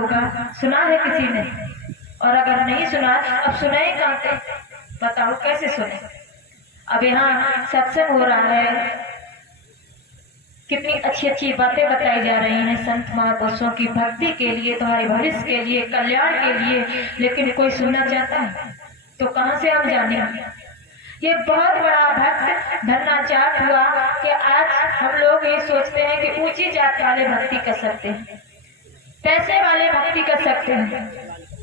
होगा, सुना है किसी ने? और अगर नहीं सुना, अब सुनाए कहाँ से? बताओ कैसे सुने? अब यहाँ सत्संग हो रहा है, कितनी अच्छी अच्छी बातें बताई जा रही हैं संत महापुरुषों की भक्ति के लिए, तुम्हारे भविष्य के लिए, कल्याण के लिए, लेकिन कोई सुनना चाहता है तो कहाँ से हम जाने? ये बहुत बड़ा भक्त धन्नाचार्य हुआ कि आज हम लोग ये सोचते हैं कि ऊंची जात वाले भक्ति कर सकते हैं, पैसे वाले भक्ति कर सकते हैं,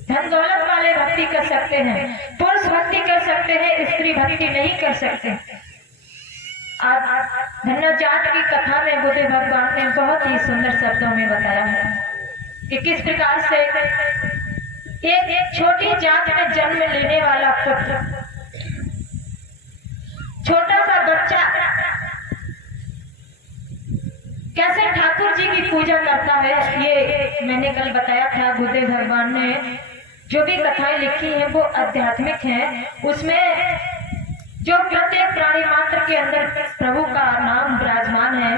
धन दौलत वाले भक्ति कर सकते हैं, पुरुष भक्ति कर सकते हैं, स्त्री भक्ति नहीं कर सकते। आज धन्नाचार्य की कथा में बुद्ध भगवान ने बहुत ही सुंदर शब्दों में बताया है कि किस प्रकार से एक छोटी जात में जन्म लेने वाला पुत्र, छोटा सा बच्चा कैसे ठाकुर जी की पूजा करता है। ये मैंने कल बताया था, बुद्ध भगवान ने जो भी कथाएं लिखी हैं वो आध्यात्मिक हैं, उसमें जो प्रत्येक प्राणी मात्र के अंदर प्रभु का नाम विराजमान है,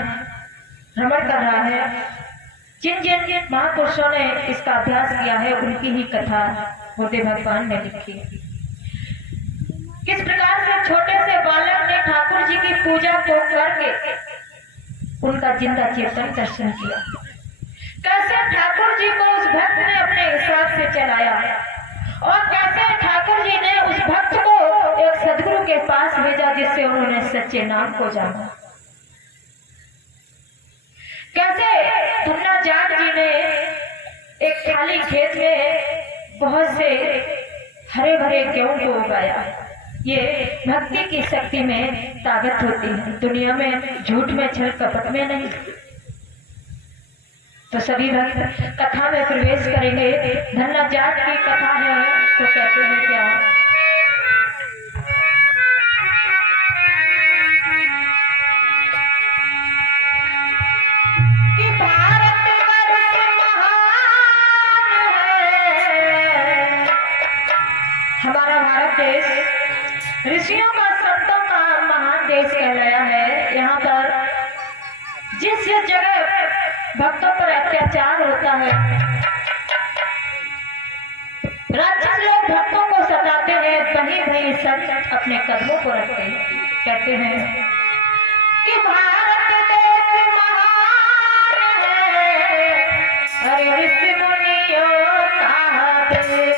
भ्रमण कर रहा है, जिन जिन महापुरुषों ने इसका अभ्यास किया है उनकी ही कथा बुद्ध भगवान ने लिखी। किस प्रकार से छोटे से बालक ने ठाकुर जी की पूजा को करके उनका जिंदा चेतन दर्शन किया, कैसे ठाकुर जी को उस भक्त ने अपने हिसाब से चलाया और कैसे ठाकुर जी ने उस भक्त को एक सदगुरु के पास भेजा जिससे उन्होंने सच्चे नाम को जाना। कैसे धन्नाचार्य जी ने एक खाली खेत में बहुत से हरे भरे गेहूं को उगाया। ये भक्ति की शक्ति में ताकत होती है, दुनिया में झूठ में छल कपट में नहीं। तो सभी भक्त कथा में प्रवेश करेंगे। धन्नाचार्य की कथा है तो कहते हैं क्या? कि भारतवर्ष महान है, हमारा भारत देश ऋषियों का, संतों का महान देश कहलाया है। यहाँ पर जिस जगह भक्तों पर अत्याचार होता है, राक्षस लोग भक्तों को सताते हैं, वहीं वहीं संत अपने कदमों को रखते हैं। कहते हैं कि भारत देश महान है, अरे ऋषि मुनियों का देश।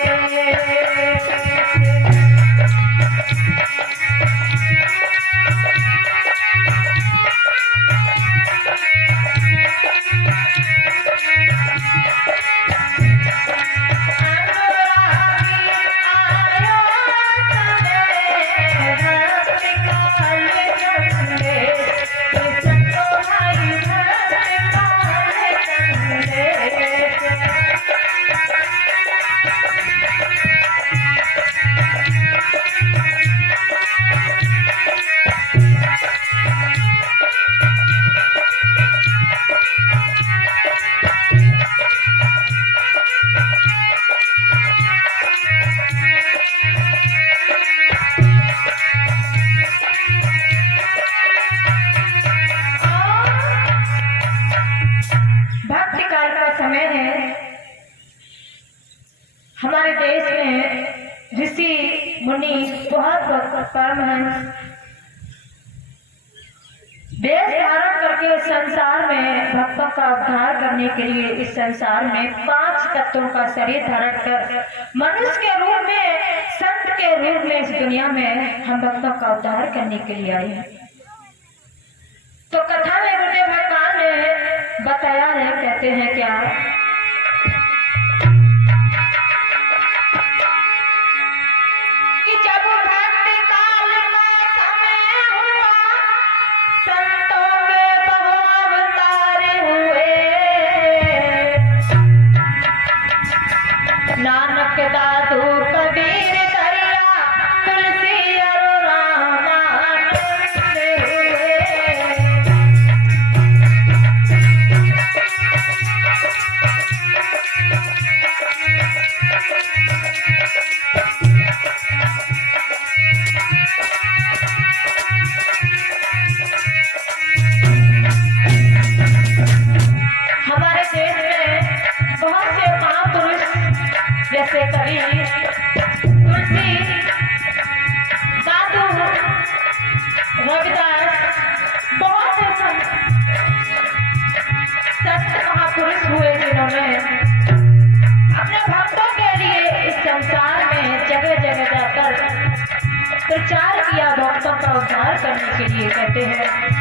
हमारे देश में ऋषि मुनि बहुत परमहंस वेश धारण करके संसार में भक्तों का उद्धार करने के लिए इस संसार में 5 तत्वों का शरीर धारण कर मनुष्य के रूप में, संत के रूप में इस दुनिया में हम भक्तों का उद्धार करने के लिए आए हैं। तो कथा में बुद्ध भगवान ने बताया है, कहते हैं क्या? नानक दादू कबीर दरिया तुलसी अरु रामानंद हुए। हमारे देश में बहुत से महापुरुष जैसे कवि तुलसी, दादू, रविदास, बहुत से संत महापुरुष हुए जिन्होंने अपने भक्तों के लिए इस संसार में जगह जगह जाकर प्रचार किया, भक्तों का उद्धार करने के लिए। कहते हैं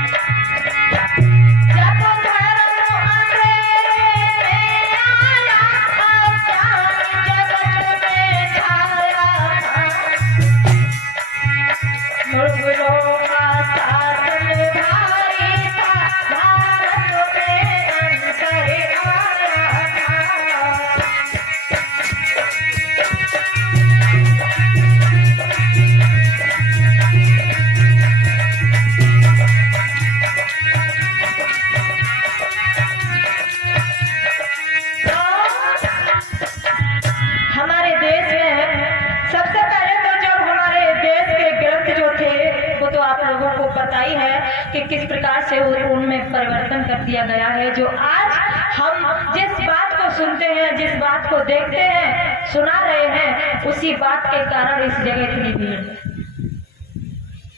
कि किस प्रकार से उनमें परिवर्तन कर दिया गया है। जो आज हम जिस बात को सुनते हैं, जिस बात को देखते हैं, सुना रहे हैं, उसी बात के कारण इस जगह इतनी भीड़ है।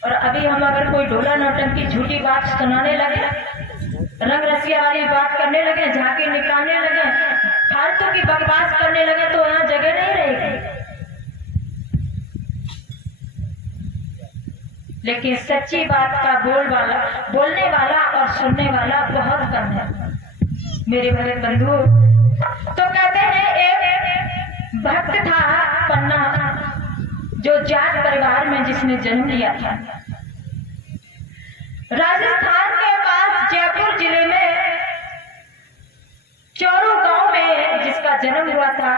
और अभी हम अगर कोई ढोला नौटंकी झूठी बात सुनाने लगे, रंग रसिया वाली बात करने लगे, झांकी निकालने लगे, फालतू की बकवास करने लगे, तो यहाँ जगह नहीं रहेगी। लेकिन सच्ची बात का बोलने वाला और सुनने वाला बहुत कम है मेरे भले बंधु। तो कहते हैं एक भक्त था पन्ना, जो जाट परिवार में जिसने जन्म लिया था। राजस्थान के पास जयपुर जिले में चोरू गांव में जिसका जन्म हुआ था।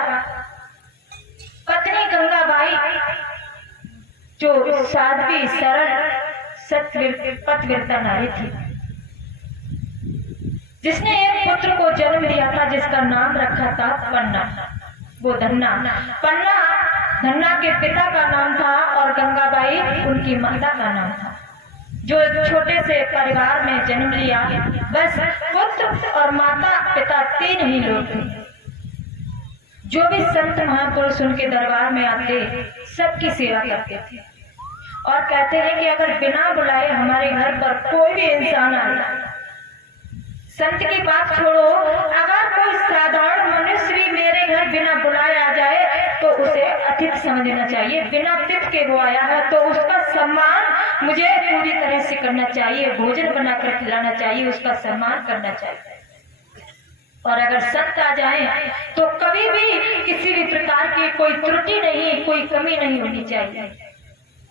पत्नी गंगाबाई जो साध्वी सरल पतिव्रता नारी थी, जिसने एक पुत्र को जन्म दिया था जिसका नाम रखा था पन्ना। वो धन्ना धन्ना के पिता का नाम था और गंगाबाई उनकी माता का नाम था। जो छोटे से परिवार में जन्म लिया, बस पुत्र और माता पिता तीन ही लोग थे। जो भी संत महापुरुष उनके दरबार में आते, सबकी सेवा करते थे। और कहते हैं कि अगर बिना बुलाए हमारे घर पर कोई भी इंसान आए, संत की बात छोड़ो, अगर कोई साधारण मनुष्य भी मेरे घर बिना बुलाए आ जाए तो उसे अतिथि समझना चाहिए। बिना अतिथि के वो आया है तो उसका सम्मान मुझे पूरी तरह से करना चाहिए, भोजन बनाकर खिलाना चाहिए, उसका सम्मान करना चाहिए। और अगर संत आ जाए तो कभी भी किसी भी प्रकार की कोई त्रुटि नहीं, कोई कमी नहीं होनी चाहिए।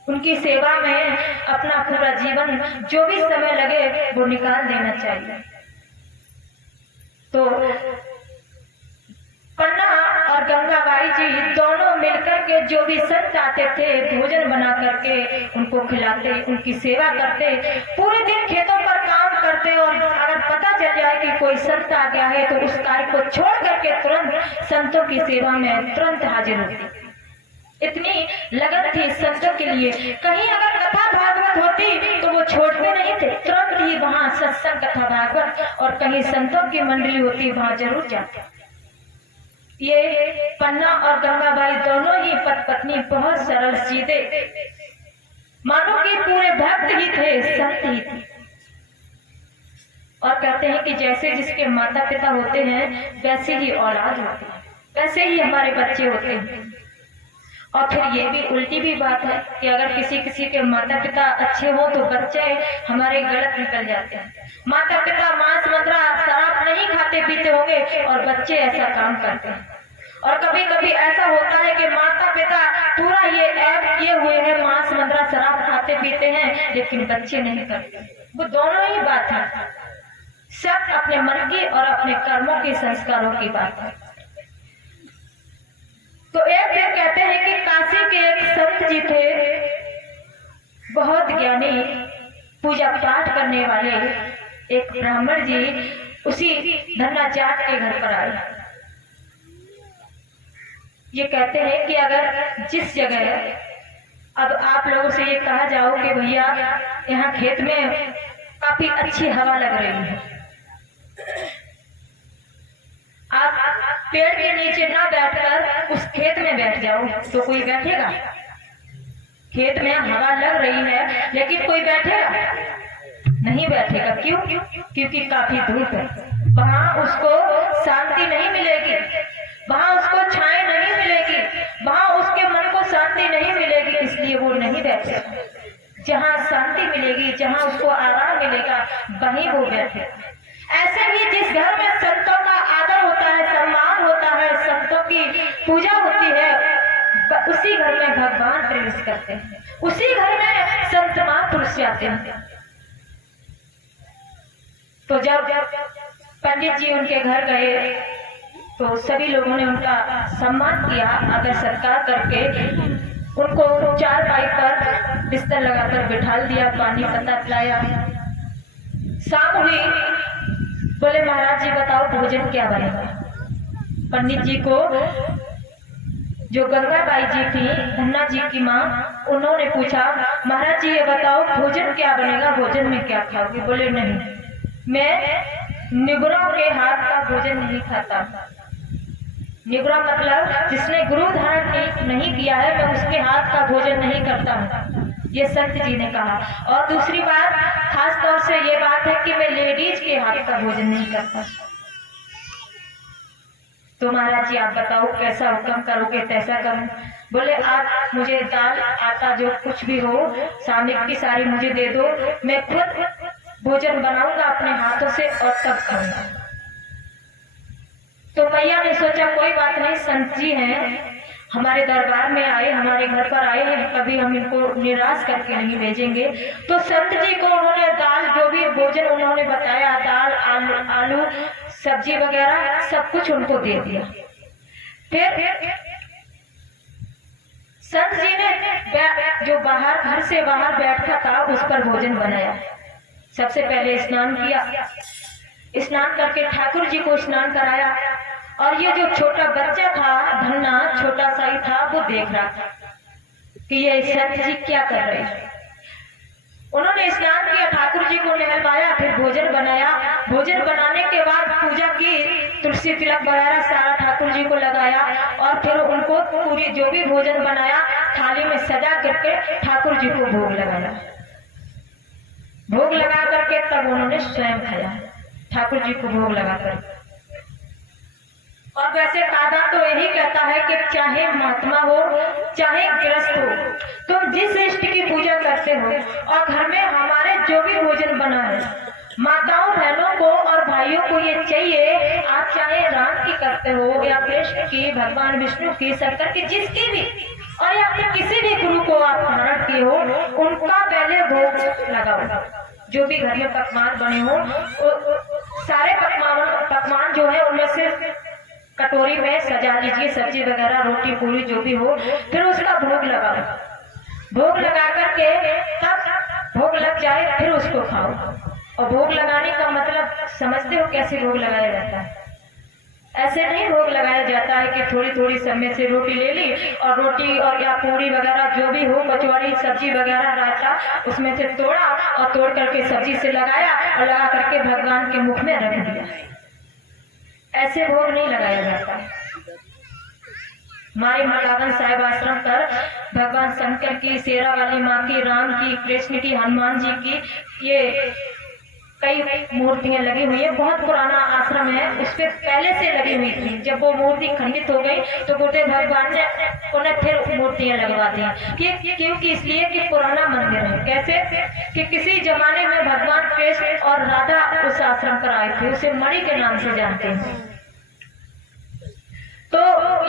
उनकी सेवा में अपना पूरा जीवन, जो भी समय लगे, वो निकाल देना चाहिए। तो पन्ना और गंगाबाई जी दोनों मिलकर के जो भी संत आते थे, भोजन बना करके उनको खिलाते, उनकी सेवा करते, पूरे दिन खेतों पर काम करते। और अगर पता चल जाए कि कोई संत आ गया है तो उस कार्य को छोड़ करके तुरंत संतों की सेवा में तुरंत हाजिर होते। इतनी लगन थी संतों के लिए। कहीं अगर कथा भागवत होती तो वो छोड़ते नहीं थे, तुरंत ही वहां सत्संग कथा भागवत, और कहीं संतों की मंडली होती वहां जरूर जाते। ये पन्ना और गंगाबाई दोनों ही पत्नी बहुत सरल सीधे, मानो कि पूरे भक्त ही थे, संत ही थे। और कहते हैं कि जैसे जिसके माता पिता होते हैं वैसे ही औलाद होती है, वैसे ही हमारे बच्चे होते हैं। और फिर ये भी उल्टी भी बात है कि अगर किसी के माता पिता अच्छे हो तो बच्चे हमारे गलत निकल जाते हैं। माता पिता मांस मदिरा शराब नहीं खाते पीते होंगे और बच्चे ऐसा काम करते हैं। और कभी कभी ऐसा होता है कि माता पिता पूरा ये ऐप किए हुए हैं, मांस मदिरा शराब खाते पीते हैं, लेकिन बच्चे नहीं करते। वो दोनों ही बात है, सब अपने मन की और अपने कर्मों के संस्कारों की बात है। तो एक दिन कहते हैं कि काशी के एक संत जी थे, बहुत ज्ञानी, पूजा पाठ करने वाले एक ब्राह्मण जी उसी धन्ना जाट के घर पर आए। ये कहते हैं कि अगर जिस जगह, अब आप लोगों से ये कहा जाओ कि भैया यहाँ खेत में काफी अच्छी हवा लग रही है, आप पेड़ के नीचे ना बैठकर उस खेत जाऊं तो कोई बैठेगा? खेत में हवा लग रही है लेकिन कोई बैठेगा? नहीं बैठेगा। क्यों? क्योंकि काफी धूप है, वहां उसको शांति नहीं मिलेगी, वहां उसको छाए नहीं मिलेगी, वहां उसके मन को शांति नहीं मिलेगी, इसलिए वो नहीं बैठेगा। जहां शांति मिलेगी, जहां उसको आराम मिलेगा, वहीं वो बैठेगा। ऐसे ही जिस घर में संतों का आदर होता है, सम्मान होता है, संतों की पूजा होती है, उसी घर में भगवान प्रवेश करते हैं, उसी घर में संत महापुरुष जाते हैं। तो जब पंडित जी उनके घर गए तो सभी लोगों ने उनका सम्मान किया, आदर सत्कार करके उनको चारपाई पर बिस्तर लगाकर बिठा दिया, पानी पत्ता पिलाया। शाम हुई, बोले महाराज जी बताओ भोजन क्या बनेगा? पंडित जी को जो गंगाबाई जी थी, धन्ना जी की माँ, उन्होंने पूछा महाराज जी ये बताओ भोजन क्या बनेगा, भोजन में क्या खाओगे? बोले नहीं, मैं निगुरों के हाथ का भोजन नहीं खाता। निगुरा मतलब जिसने गुरु धारण नहीं किया है, मैं उसके हाथ का भोजन नहीं करता हूँ, ये संत जी ने कहा। और दूसरी बात, खास तौर से ये बात है कि मैं लेडीज के हाथ का भोजन नहीं करता। तो महाराज जी आप बताओ कैसा हुक्म करोगे तैसा करूं। बोले आप मुझे दाल आटा जो कुछ भी हो सामग्री सारी मुझे दे दो, मैं खुद भोजन बनाऊंगा अपने हाथों से और तब खाऊंगा। तो मैया ने सोचा कोई बात नहीं, संत जी हैं, हमारे दरबार में आए, हमारे घर पर आए हैं, कभी हम इनको निराश करके नहीं भेजेंगे। तो संत जी को उन्होंने दाल, जो भी भोजन उन्होंने बताया, दाल आलू सब्जी वगैरह सब कुछ उनको दे दिया। फिर संत जी ने जो बाहर घर से बाहर बैठा था उस पर भोजन बनाया। सबसे पहले स्नान किया, स्नान करके ठाकुर जी को स्नान कराया। और ये जो छोटा बच्चा था, धन्ना छोटा सा ही था, वो देख रहा था कि ये संत जी क्या कर रहे हैं। उन्होंने स्नान किया, ठाकुर जी को नहलवाया, फिर भोजन बनाया। भोजन बनाने के बाद पूजा की, तुलसी तिलक वगैरह सारा ठाकुर जी को लगाया और फिर उनको पूरी जो भी भोजन बनाया थाली में सजा करके ठाकुर जी को भोग लगाया। भोग लगा करके तब उन्होंने स्वयं खाया, ठाकुर जी को भोग लगाकर। और वैसे कादा तो यही कहता है कि चाहे महात्मा हो चाहे गृहस्थ हो, तुम जिस इष्ट की पूजा करते हो और घर में हमारे जो भी भोजन बना है, माताओं बहनों को और भाइयों को ये चाहिए, आप चाहे राम की करते हो या कृष्ण की, भगवान विष्णु की, शंकर की, जिसकी भी, और या फिर किसी भी गुरु को आप धारण किए हो, उनका पहले भोग लगाओ। जो भी घर में पकवान बने हो, सारे पकवान जो है उनमें से कटोरी में सजा लीजिए, सब्जी वगैरह रोटी पूरी जो भी हो, फिर उसका भोग लगाओ। भोग लगा करके तब भोग लग जाए फिर उसको खाओ। और भोग लगाने का मतलब समझते हो कैसे भोग लगाया जाता है? ऐसे नहीं भोग लगाया जाता है कि थोड़ी थोड़ी समय से रोटी ले ली और रोटी और या पूरी वगैरह जो भी हो, कचौड़ी सब्जी वगैरह रायता, उसमें से तोड़ा और तोड़ करके सब्जी से लगाया और लगा करके भगवान के मुख में रख दिया। ऐसे भोग नहीं लगाया जाता। माई मलावन साहिब आश्रम पर भगवान शंकर की, शेरा वाली माँ की, राम की, कृष्ण की, हनुमान जी की ये कई मूर्तियां लगी हुई है। बहुत पुराना आश्रम है, उस पर पहले से लगी हुई थी। जब वो मूर्ति खंडित हो गई तो गुरुदेव भगवान ने उन्हें फिर मूर्तियां लगवा दी। क्योंकि इसलिए कि पुराना मंदिर है। कैसे कि किसी जमाने में भगवान कृष्ण और राधा उस आश्रम पर आए थे, उसे मणि के नाम से जानते हैं। तो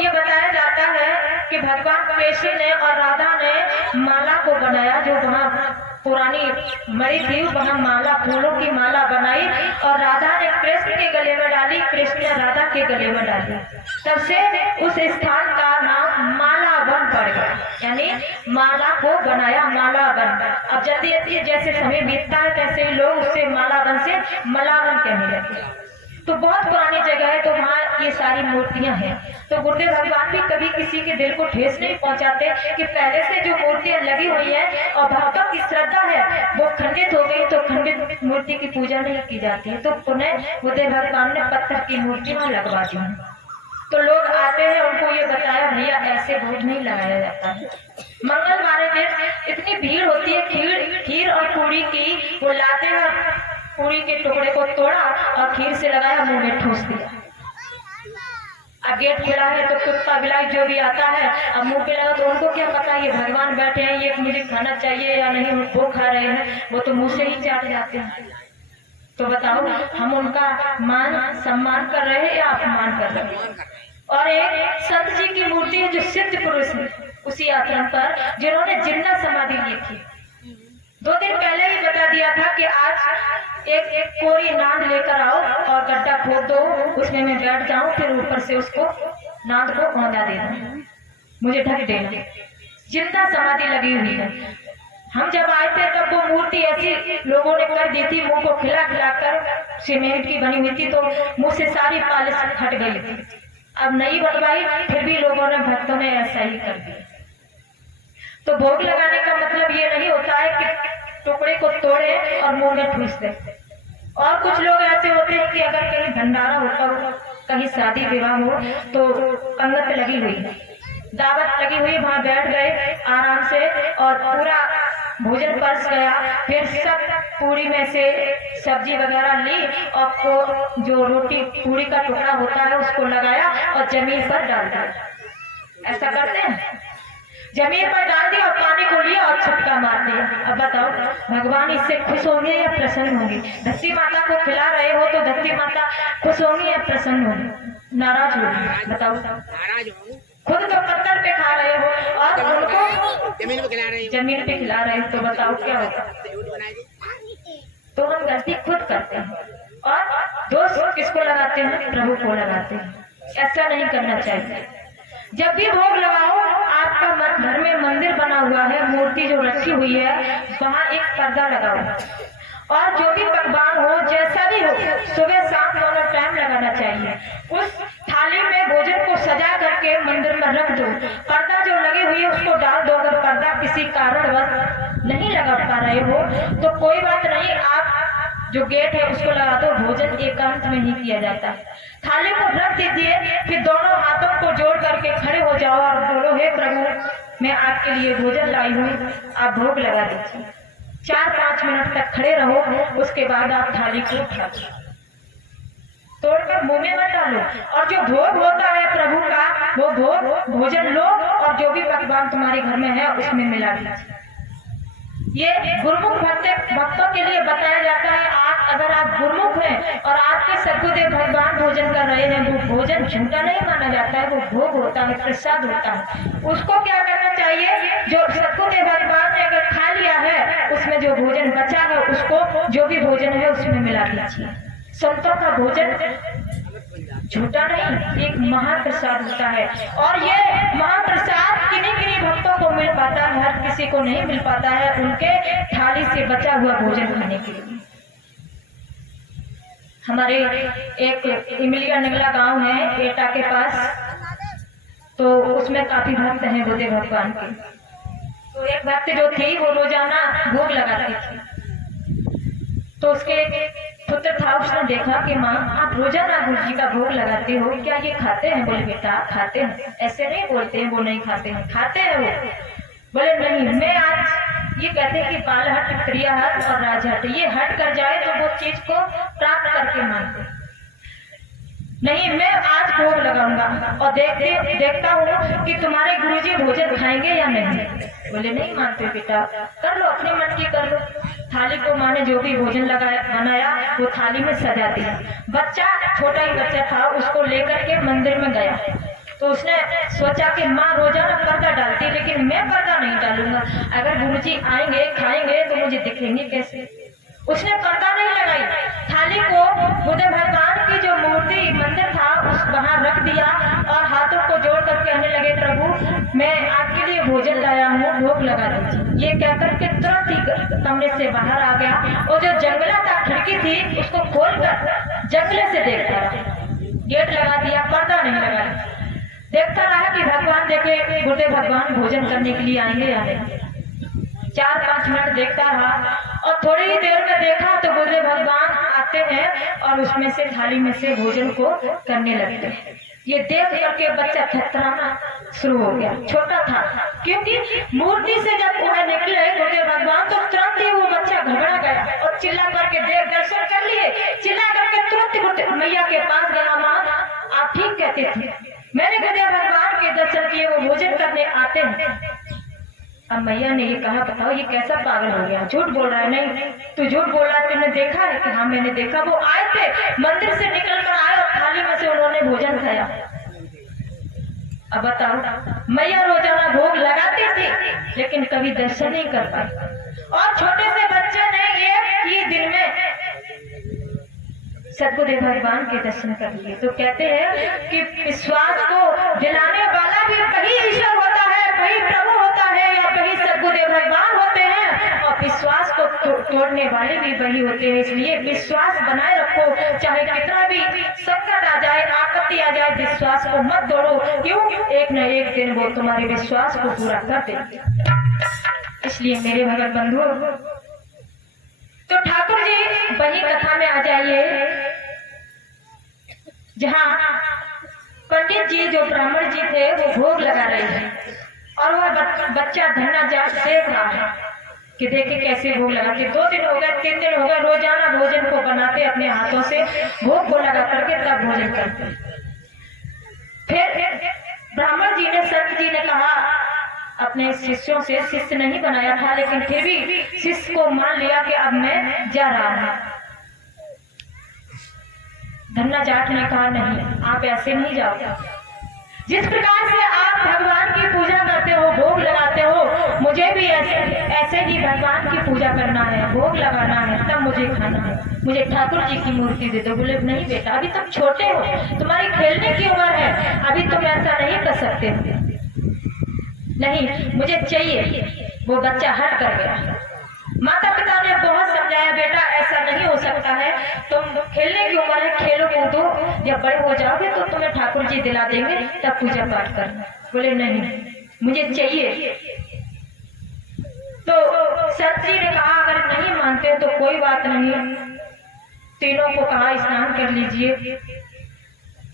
ये बताया जाता है कि भगवान कृष्ण ने और राधा ने माला को बनाया, जो वहाँ पुरानी मणि थी वहाँ माला, फूलों की माला बनाई और राधा ने कृष्ण के गले में डाली, कृष्ण ने राधा के गले में डाली। तब से उस स्थान का नाम मालावन पड़ गया, यानी माला को बनाया, मालावन। अब जल्दी जैसे समय बीतता है तैसे ही लोग उससे मालावन से मलावन कहने लगे। तो बहुत पुरानी जगह है, तो वहाँ ये सारी मूर्तियां हैं। तो गुरुदेव भगवान भी कभी किसी के दिल को ठेस नहीं पहुंचाते कि पहले से जो मूर्तियां लगी हुई है और भक्तों की श्रद्धा है वो खंडित हो गई तो खंडित मूर्ति की पूजा नहीं की जाती है। तो पुनः गुरुदेव भगवान ने पत्थर की मूर्ति वहां लगवा दी। तो लोग आते हैं, उनको ये बताया भैया ऐसे भोग नहीं लगाया जाता है। मंगलवार दिन इतनी भीड़ होती है, खीर और पूरी की, वो लाते हैं, पूरी के टुकड़े को तोड़ा और खीर से लगाया, मुंह में ठूस दिया। अब गेट खुला है तो कुत्ता बिलाई जो भी आता है अब मुंह पे लगा, तो उनको क्या पता ये भगवान बैठे हैं, ये मुझे खाना चाहिए या नहीं, वो खा रहे हैं, वो तो मुंह से ही चाट जाते हैं। तो बताओ हम उनका मान सम्मान कर रहे हैं या अपमान कर रहे हैं। और एक संत जी की मूर्ति है जो सिद्ध पुरुष है उसी आश्रम पर, जिन्होंने जिंदा समाधि ली थी। 2 दिन पहले ही बता दिया था कि आज एक कोरी नाद लेकर आओ और गड्ढा खोद दो, उसमें मैं बैठ जाऊं, फिर ऊपर से उसको नाद को औंधा देना, मुझे ढक देना। जिंदा समाधि लगी हुई है। हम जब आए थे तब वो मूर्ति ऐसी लोगों ने कर दी थी, मुंह को खिला कर सीमेंट की बनी हुई थी, तो मुंह से सारी पालिश हट गई थी। अब नहीं बनवाई, फिर भी लोगों ने, भक्तों ने ऐसा ही कर दिया। तो भोग लगाने का मतलब ये नहीं होता है कि टुकड़े को तोड़े और मुंह में ठूस दे। और कुछ लोग ऐसे होते हैं कि अगर कहीं भंडारा होता हो, कहीं शादी विवाह हो, तो पंगत लगी हुई है, दावत लगी हुई, वहां बैठ गए आराम से और पूरा भोजन परस गया, फिर सब पूरी में से सब्जी वगैरह ली और को जो रोटी पूरी का टुकड़ा होता है उसको लगाया और जमीन पर डाल दिया। ऐसा करते हैं, जमीन पर डाल दिया और पानी को लिया और छटका मार दिया। अब बताओ भगवान इससे खुश होंगे या प्रसन्न होंगे। धरती माता को खिला रहे हो तो धरती माता खुश होंगी या प्रसन्न होंगी, नाराज होंगी। बताओ, खुद तो पत्थर पे खा रहे हो और उनको जमीन पे खिला रहे हो, तो बताओ क्या होगा। तो हम गलती खुद करते हैं और दोष किसको लगाते हैं, प्रभु को लगाते हैं। ऐसा नहीं करना चाहिए। जब भी भोग लगाओ, आपका घर में मंदिर बना हुआ है, मूर्ति जो रखी हुई है, वहाँ एक पर्दा लगाओ और जो भी पकवान हो, जैसा भी हो, सुबह शाम दोनों टाइम लगाना चाहिए। उस थाली में भोजन को सजा करके मंदिर में रख दो। पर्दा जो लगी हुई है उसको डाल दो। अगर पर्दा किसी कारणवश नहीं लगा पा रहे हो तो कोई बात नहीं, आप जो गेट है उसको लगा दो। भोजन एकांत में ही किया जाता है। थाली को रख दीजिए, फिर दोनों हाथों को जोड़ करके खड़े हो जाओ और बोलो, हे प्रभु मैं आपके लिए भोजन लाई हूँ, आप भोग लगा दीजिए। 4-5 मिनट तक खड़े रहो, उसके बाद आप थाली को उठा तोड़कर मुंह में मत डालो और जो भोग होता है प्रभु का, वो भोग भोजन लो और जो भी पकवान तुम्हारे घर में है उसमें मिला दीजिए। ये गुरुमुख भक्तों के लिए बताया जाता है। अगर आप गुरुमुख हैं और आपके सद्गुरुदेव भगवान भोजन कर रहे हैं, वो भोजन झूठा नहीं माना जाता है, वो भोग होता है, प्रसाद होता है। उसको क्या करना चाहिए, जो सद्गुरुदेव भगवान ने अगर खा लिया है, उसमें जो भोजन बचा है उसको, जो भी भोजन है उसमें मिला दीजिए। संतों का भोजन झूठा नहीं, एक महाप्रसाद होता है और ये महाप्रसाद किन्हीं भक्तों को मिल पाता है, हर किसी को नहीं मिल पाता है उनके थाली से बचा हुआ भोजन खाने के लिए। हमारे एक इमलिया निगला गांव है एटा के पास, तो उसमें काफी भक्त हैं बुद्धे भगवान के। तो एक भक्त जो थी वो रोजाना भोग लगाती थी, तो उसके पुत्र था, उसने देखा कि माँ आप रोजाना गुरु जी का भोग लगाते हो, क्या ये खाते हैं? बोले बेटा खाते हैं। ऐसे नहीं बोलते हैं वो नहीं खाते हैं, खाते हैं वो। बोले नहीं, मैं आज ये कहते हैं कि बाल हट, क्रिया हट और राज हट, ये हट कर जाए तो वो चीज को प्राप्त करके मानते नहीं। मैं आज भोग लगाऊंगा और देखता हूँ कि तुम्हारे गुरुजी भोजन खाएंगे या नहीं। बोले नहीं मानते बेटा, कर लो अपने मन की कर लो। थाली को माँ ने जो भी भोजन बनाया वो थाली में सजा दिया। बच्चा, छोटा ही बच्चा था, उसको लेकर के मंदिर में गया तो उसने सोचा कि माँ रोजाना पर्दा डालती, लेकिन मैं पर्दा नहीं डालूंगा, अगर गुरुजी आएंगे खाएंगे तो मुझे दिखेंगे कैसे। उसने पर्दा नहीं लगाई, थाली को बुद्ध भगवान की जो मूर्ति मंदिर था उस वहां रख दिया और हाथों को जोड़ कर कहने लगे, प्रभु मैं आपके लिए भोजन लाया हूँ, भोग लगा दीजिए। ये कहकर के तुरंत ही कमरे से बाहर आ गया और जो जंगला था, खिड़की थी, उसको खोलकर जंगले से देखता रहा। गेट लगा दिया, पर्दा नहीं लगाया, देखता रहा कि भगवान देखे बुद्ध भगवान भोजन करने के लिए आएंगे या नहीं। 4-5 मिनट देखता रहा और थोड़ी ही देर में देखा तो बुद्ध भगवान आते हैं और उसमें से थाली में से भोजन को करने लगते हैं। ये देख करके बच्चा थरथराना शुरू हो गया। छोटा था, क्योंकि मूर्ति से जब वह निकले गुरुदेव भगवान तो तुरंत ही वो बच्चा घबरा गया और चिल्ला करके देव दर्शन कर लिए। चिल्ला करके तुरंत मैया के पास गया। माँ आप ठीक कहते थे, मैंने गुरुदेव भगवान के दर्शन किए, वो भोजन करने आते हैं। अब मैया ने ये कहा बताओ ये कैसा पागल हो गया, झूठ बोल रहा है। नहीं तू झूठ बोल रहा है, तुमने देखा है कि हाँ मैंने देखा। वो आए थे, मंदिर से निकल कर आए और थाली में से उन्होंने भोजन खाया। अब बताओ मैया रोजाना भोग लगाती थी लेकिन कभी दर्शन नहीं कर पाई। और छोटे से बच्चे ने एक ही दिन में सदगुरुदेव भगवान के दर्शन कर लिए। तो कहते हैं कि विश्वास को दिलाने वाला भी कहीं ईश्वर होता है, कहीं प्रभु होता है या कहीं सदगुरुदेव भगवान होते हैं, और विश्वास को तोड़ने वाले भी वही होते हैं। इसलिए विश्वास बनाए रखो, चाहे कितना भी संकट आ जाए, आपत्ति आ जाए, विश्वास को मत तोड़ो। क्यों? एक न एक दिन वो तुम्हारे विश्वास को पूरा कर देंगे। इसलिए मेरे भगत बंधु, तो ठाकुर जी वही कथा में आ जाइए जहाँ पंडित जी जो ब्राह्मण जी थे वो भोग लगा रहे थे और वह बच्चा धन्ना जाट देख रहा है कि देखे कैसे भोग लगाते। 2 दिन हो गए, 3 दिन हो गए, रोजाना भोजन को बनाते अपने हाथों से, भोग को लगा करके तब भोजन करते। फिर ब्राह्मण जी ने, संत जी ने कहा अपने शिष्यों से, शिष्य नहीं बनाया था लेकिन फिर भी शिष्य को मान लिया कि अब मैं जा रहा हूं। धन्ना जाट ने कहा नहीं आप ऐसे नहीं जाओ, जिस प्रकार से आप भगवान की पूजा करते हो, भोग लगाते हो, मुझे भी ऐसे ही भगवान की पूजा करना है, भोग लगाना है, तब मुझे खाना है, मुझे ठाकुर जी की मूर्ति दे दो। बोले नहीं बेटा अभी तुम छोटे हो, तुम्हारी खेलने की उम्र है, अभी तुम ऐसा नहीं कर सकते, नहीं मुझे चाहिए। वो बच्चा हट कर गया। माता पिता ने बहुत समझाया बेटा ऐसा नहीं हो सकता है, तुम खेलने की उम्र है, खेलो कूदो, जब बड़े हो जाओगे तो तुम्हें ठाकुर जी दिला देंगे, तब पूजा पाठ करना। बोले नहीं मुझे चाहिए। तो सत जी ने कहा अगर नहीं मानते तो कोई बात नहीं। तीनों को कहा स्नान कर लीजिए।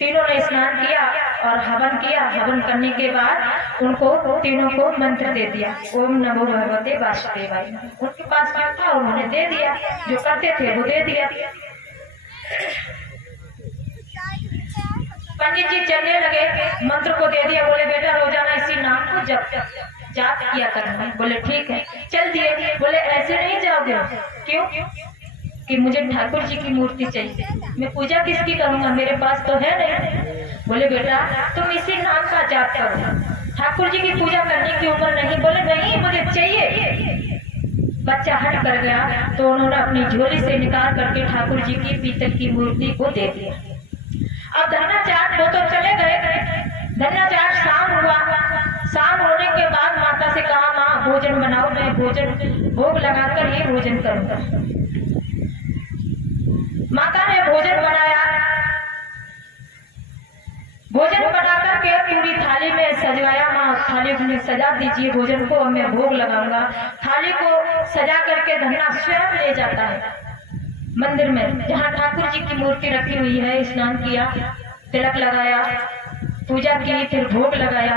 तीनों ने स्नान किया और हवन किया। हवन करने के बाद उनको तीनों को मंत्र दे दिया, ओम नमो भगवते वासुदेवाय। उनके पास क्या था उन्होंने दे दिया, जो करते थे वो दे दिया। पंडित जी चलने लगे, मंत्र को दे दिया। बोले बेटा रोजाना इसी नाम को जाप किया करना। बोले ठीक है, चल दिए। बोले ऐसे नहीं जाओगे, क्यों? कि मुझे ठाकुर जी की मूर्ति चाहिए, मैं पूजा किसकी करूंगा, मेरे पास तो है नहीं। बोले बेटा तुम इसी नाम का जाप करो, ठाकुर जी की पूजा करने की उम्र नहीं। बोले नहीं मुझे चाहिए। बच्चा हट कर गया तो उन्होंने अपनी झोली से निकाल करके ठाकुर जी की पीतल की मूर्ति को दे दिया। अब धन्ना चाट वो तो चले गए। धन्ना चाट शाम हुआ। शाम होने के बाद माता से कहा माँ भोजन बनाओ, मैं भोग लगाकर ही भोजन करूंगा। माता ने भोजन बनाया। भोजन बना करके पूरी थाली में सजवाया। माँ थाली में सजा दीजिए भोजन को, मैं भोग लगाऊंगा। थाली को सजा करके धन्ना स्वयं ले जाता है मंदिर में जहाँ ठाकुर जी की मूर्ति रखी हुई है। स्नान किया, तिलक लगाया, पूजा की, फिर भोग लगाया।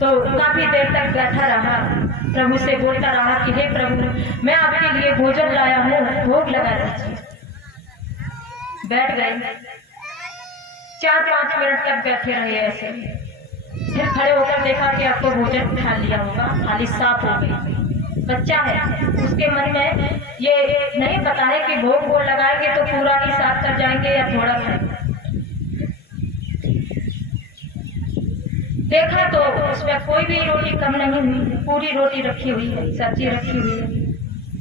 तो काफी देर तक बैठा रहा, प्रभु से बोलता रहा कि हे प्रभु मैं आपके लिए भोजन लाया हूँ, भोग लगा दीजिए। बैठ गए। 4-5 मिनट तक बैठे रहे ऐसे। फिर खड़े होकर देखा कि आपको भोजन खा लिया होगा, थाली साफ हो गई। बच्चा है, उसके मन में ये नहीं पता है कि भोग लगाएंगे तो पूरा ही साफ कर जाएंगे या थोड़ा खाएंगे। देखा तो उसमें कोई भी रोटी कम नहीं हुई, पूरी रोटी रखी हुई है, सब्जी रखी हुई है।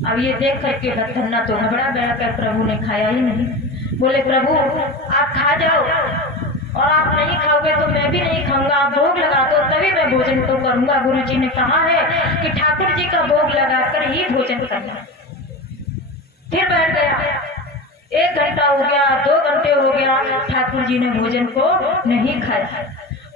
अब ये देख करके धन्ना तो घबरा गया कर प्रभु ने खाया ही नहीं। बोले प्रभु आप खा जाओ, और आप नहीं खाओगे तो मैं भी नहीं खाऊंगा, आप भोग लगा दो तभी मैं भोजन तो करूंगा। गुरु जी ने कहा है कि ठाकुर जी का भोग लगाकर ही भोजन करना। फिर बैठ गया। 1 घंटा हो गया, 2 घंटे हो गया, ठाकुर जी ने भोजन को नहीं खाया।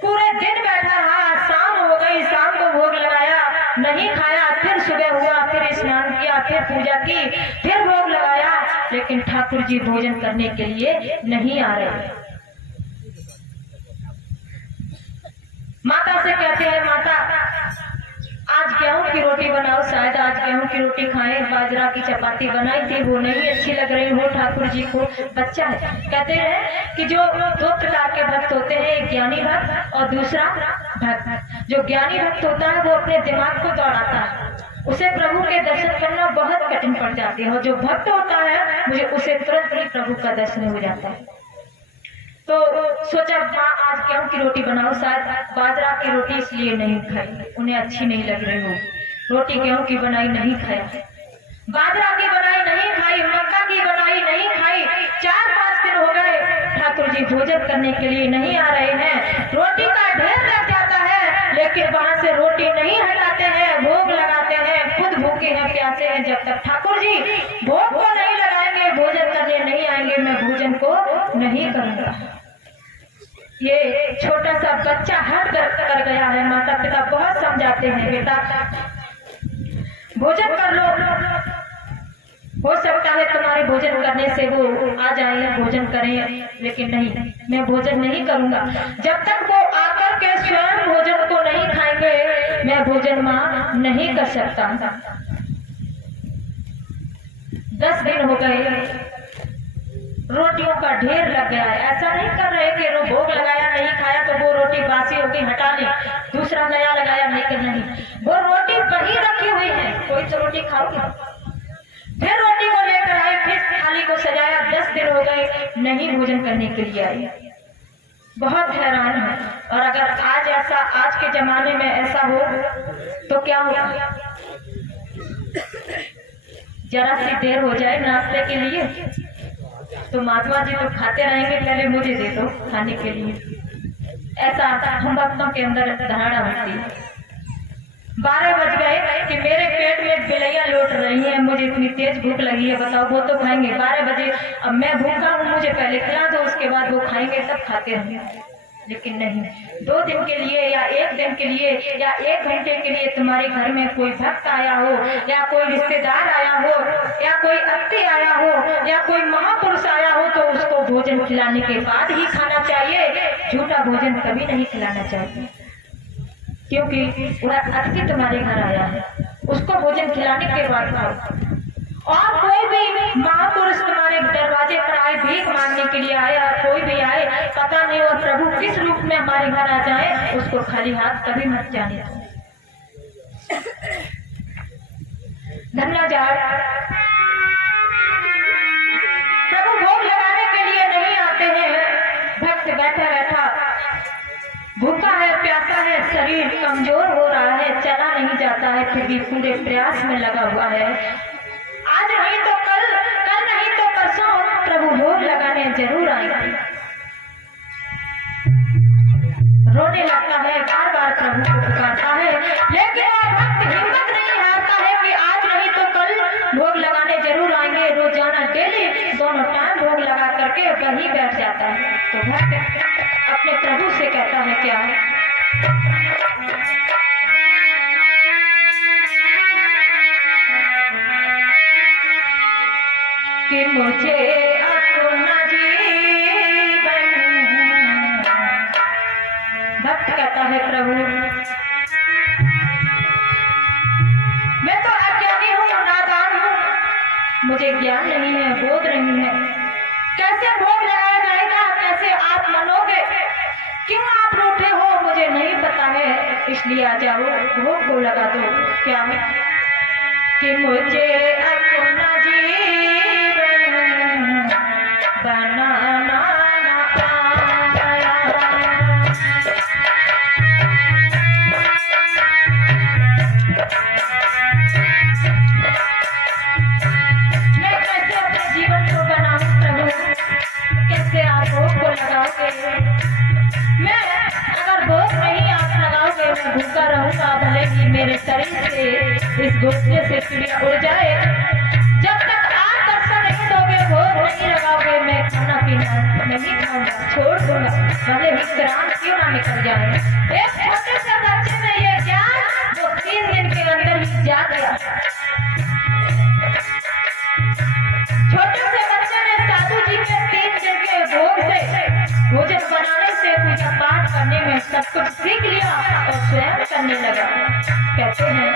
पूरे दिन बैठा रहा। शाम हो गई, शाम को भोग लगाया, नहीं खाया। फिर सुबह हुआ, फिर स्नान किया, फिर पूजा की, फिर भोग लगाया, लेकिन ठाकुर जी भोजन करने के लिए नहीं आ रहे। माता से कहते हैं की रोटी बनाओ, शायद आज गेहूं की रोटी खाएं, बाजरा की चपाती बनाई थी वो नहीं अच्छी लग रही हो ठाकुर जी को। बच्चा है, कहते हैं कि जो दो प्रकार के भक्त होते हैं, एक ज्ञानी भक्त और दूसरा भक्त। जो ज्ञानी भक्त होता है वो अपने दिमाग को दौड़ाता है, उसे प्रभु के दर्शन करना बहुत कठिन पड़ जाती है, और जो भक्त होता है मुझे उसे तुरंत ही प्रभु का दर्शन हो जाता है। तो सोचा माँ आज गेहूं की रोटी बनाओ, शायद बाजरा की रोटी इसलिए नहीं खाई, उन्हें अच्छी नहीं लग रही हो, रोटी गेहूं की बनाई नहीं खाया, बाजरा की बनाई नहीं खाई, मक्का की बनाई नहीं खाई। 4-5 दिन हो गए ठाकुर जी भोजन करने के लिए नहीं आ रहे हैं, रोटी का ढेर लग जाता है लेकिन वहां से रोटी नहीं हटाते हैं, भोग लगाते हैं, खुद भूखे हैं प्यासे हैं। जब तक ठाकुर जी भोग को नहीं लगाएंगे, भोजन करने नहीं आएंगे, मैं भोजन को नहीं करूंगा। ये छोटा सा बच्चा हट कर गया है, माता पिता बहुत समझाते हैं बेटा भोजन कर लो, हो सकता है तुम्हारे भोजन करने से वो आ जाए भोजन करें, लेकिन नहीं, मैं भोजन नहीं करूंगा जब तक वो आकर के स्वयं भोजन को नहीं खाएंगे, मैं भोजन मां नहीं कर सकता। 10 दिन हो गए, रोटियों का ढेर लग गया है। ऐसा नहीं कर रहे कि वो भोग लगाया नहीं खाया तो वो रोटी बासी हो गई हटा ली, दूसरा नया लगाया नहीं, वो रोटी वही रखी हुई है, कोई तो रोटी खाओगे। फिर रोटी को लेकर आए, फिर थाली को सजाया, 10 दिन हो गए नहीं भोजन करने के लिए आए, बहुत हैरान है। और अगर आज के जमाने में ऐसा हो तो क्या होगा? जरा सी देर हो जाए नाश्ते के लिए तो महात्मा जी तो खाते रहेंगे, पहले मुझे दे दो खाने के लिए, ऐसा हम भक्तों के अंदर धारणा होती है। 12 बज गए कि मेरे पेट में बिलैया लौट रही है, मुझे इतनी तेज भूख लगी है, बताओ वो तो खाएंगे 12 बजे, अब मैं भूखा हूँ, मुझे पहले खिला दो, उसके बाद वो खाएंगे तब खाते रहेंगे। लेकिन नहीं, 2 दिन के लिए या 1 दिन के लिए या 1 घंटे के लिए तुम्हारे घर में कोई भक्त आया हो या कोई रिश्तेदार आया हो या कोई अतिथि आया हो या कोई महापुरुष आया हो तो उसको भोजन खिलाने के बाद ही खाना चाहिए, झूठा भोजन कभी नहीं खिलाना चाहिए, क्योंकि वह अतिथि तुम्हारे घर आया है, उसको भोजन खिलाने के बाद खाओ। और कोई भी महापुरुष तुम्हारे दरवाजे पर आए, भीख मांगने के लिए आया, कोई भी आए, पता नहीं और प्रभु किस रूप में हमारे घर आ जाए, उसको खाली हाथ कभी मत जाने दो। धन्यवाद। प्रभु भोग लगाने के लिए नहीं आते हैं, भक्त बैठा बैठा भूखा है, प्यासा है, शरीर कमजोर हो रहा है, चला नहीं जाता है, फिर भी पूरे प्रयास में लगा हुआ है। आज नहीं तो कल नहीं तो परसों प्रभु भोग लगाने जरूर आएगा। रोने लगता है, बार बार प्रभु को पुकारता है, लेकिन वह भक्त हिम्मत नहीं हारता है कि आज नहीं तो कल भोग लगाने जरूर आएंगे। रोजाना डेली दोनों टाइम भोग लगा करके वहीं बैठ जाता है। तो भक्त अपने प्रभु से कहता है क्या कि मुझे अपना जीवन, भक्त कहता है प्रभु मैं तो अज्ञानी हूँ, नादान हूँ, मुझे ज्ञान नहीं है, बोध नहीं है, कैसे भोग लगाया जाएगा, कैसे आप मनोगे, क्यों आप रूठे हो, मुझे नहीं पता है, इसलिए आ जाओ भोग को लगा दो। क्या कि मुझे अपना जीवन बनाना आया, मैं कैसे अपने जीवन को बनाऊं प्रभु, कैसे आप भोग को लगाओगे, मैं अगर भोग नहीं आप लगाओगे मैं भूखा रहूंगा, भले ही मेरे शरीर से इस घोंसले से चिड़िया उड़ जाए, जब तक आप दर्शन नहीं दोगे, भोग नहीं लगाओगे, मैं खाना पीना नहीं खाऊंगा, छोड़ दूंगा, भले ही प्राण क्यों ना निकल जाए। एक छोटे से बच्चे में ये ज्ञान जो 3 दिन के अंदर ही जा गया। छोटे से बच्चे ने साधु जी के 3 दिन के भोग से, भोजन बनाने से, पूजा पाठ करने में सब कुछ सीख लिया और स्वयं करने लगा। कहते हैं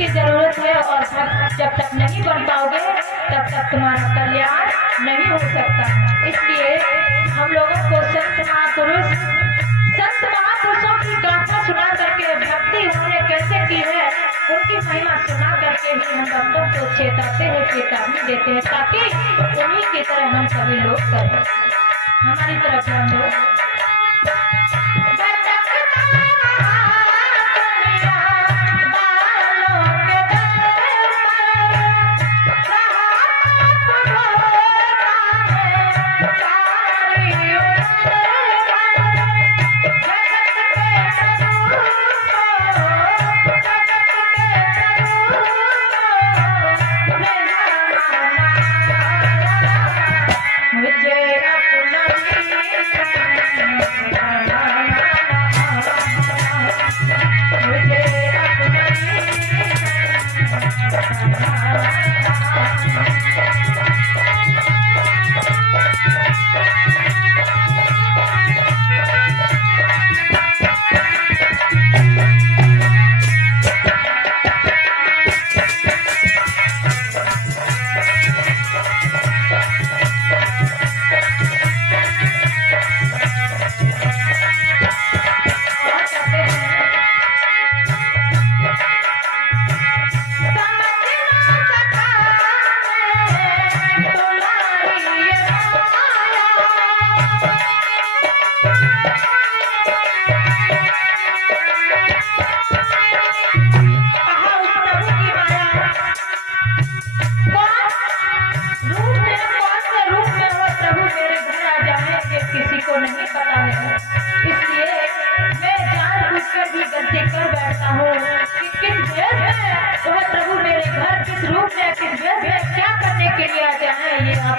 की जरूरत है और भक्त जब तक नहीं बन पाओगे तब तक तुम्हारा कल्याण नहीं हो सकता। इसलिए हम लोगों को संत महापुरुषों की गाथा सुना करके भक्ति उन्होंने कैसे की है उनकी महिमा सुना करके ही हम भक्तों को चेताते हैं, चेतावनी देते हैं, ताकि उन्हीं की तरह हम सभी लोग करें। हमारी तरफ हम लोग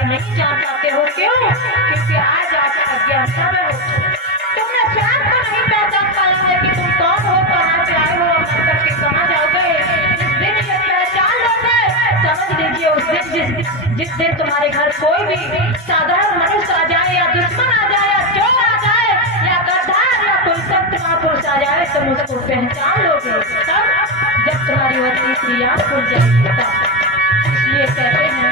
नहीं जान पाते हो। क्यों? क्योंकि आज आप अज्ञानता में हो। तुमने स्वयं को नहीं पहचान पाया है कि तुम कौन हो, कहाँ से आए हो, मर करके कहाँ जाओगे। जिस दिन ये पहचान लोगे समझ लीजिए उस दिन जिस दिन तुम्हारे घर कोई भी साधारण मनुष्य आ जाए या दुश्मन आ जाए या चोर आ जाए या गद्दार या कोई संत महापुरुष आ जाए तुम उसको पहचान लोगे तब जब तुम्हारी वचनी क्रिया खुल जाएगी तब। इसलिए कहते हैं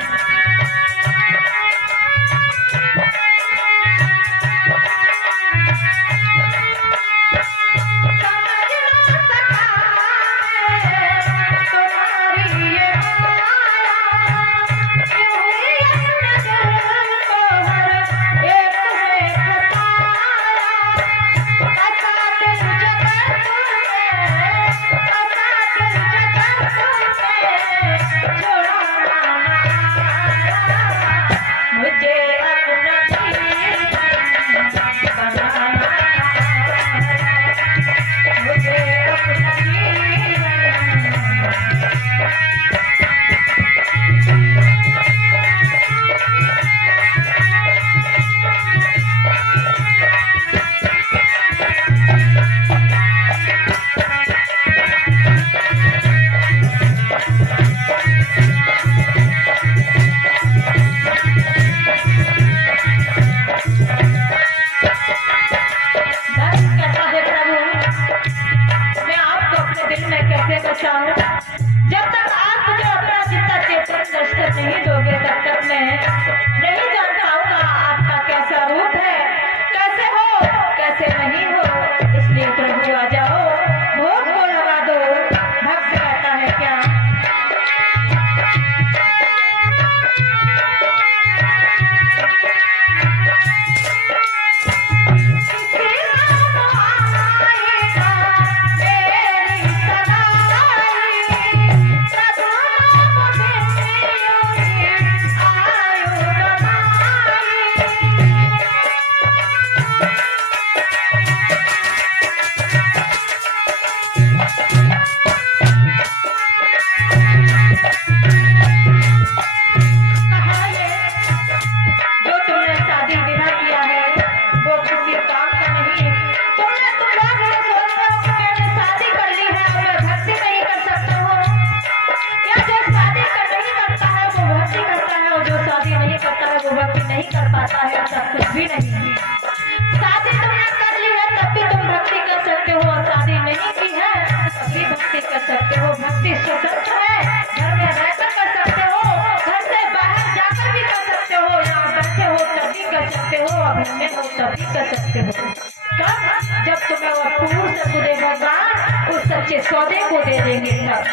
अब में हो तभी कर सकते हो। कब? जब तुम्हें वो पूर्ण सदगुरु भगवान उस सच्चे सौदे को दे देंगे तब।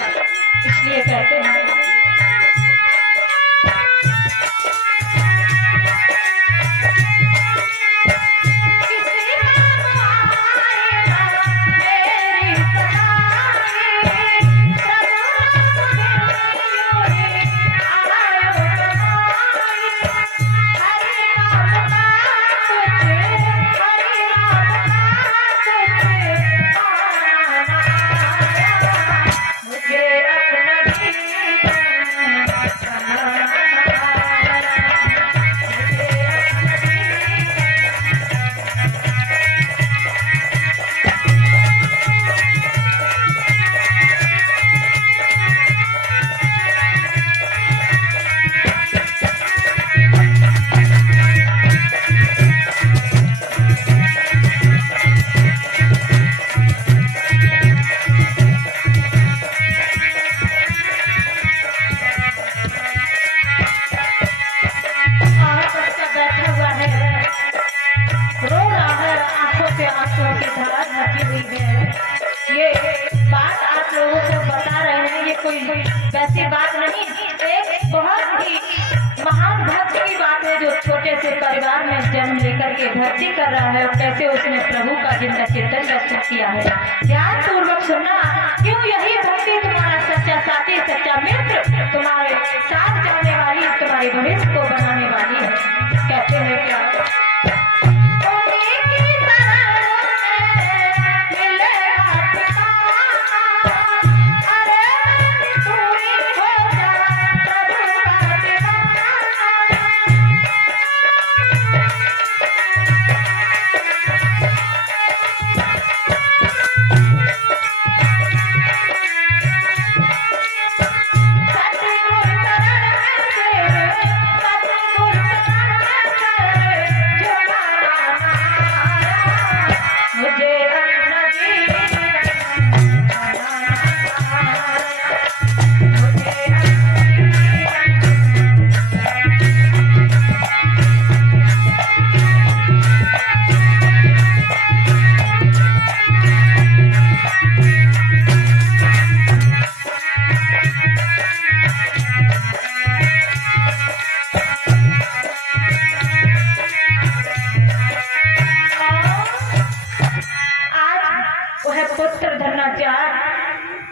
इसलिए कहते हैं वैसी बात नहीं, एक बहुत ही महान भक्त की बात है जो छोटे से परिवार में जन्म लेकर के भक्ति कर रहा है और कैसे उसने प्रभु का जिंदा चिंतन दर्शन किया है। ध्यान पूर्वक सुनना, क्यों यही भक्ति तुम्हारा सच्चा साथी, सच्चा मित्र, तुम्हारे साथ जाने वाली, तुम्हारे भविष्य को बनाने वाली है। कहते हैं क्या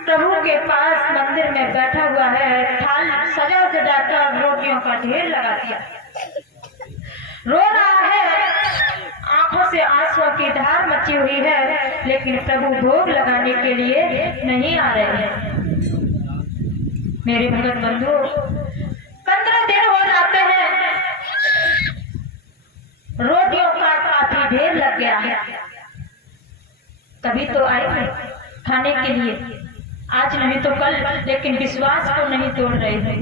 प्रभु के पास मंदिर में बैठा हुआ है, थाल सजा सजाकर रोटियों का ढेर लगा दिया, रो रहा है, आंखों से आंसुओं की धार मची हुई है, लेकिन प्रभु भोग लगाने के लिए नहीं आ रहे हैं। मेरे भगत बंधु, 15 दिन हो जाते हैं, रोटियों का काफी ढेर लग गया है, तभी तो आए थे खाने के लिए, आज नहीं तो कल, लेकिन विश्वास को नहीं तोड़ रहे थे।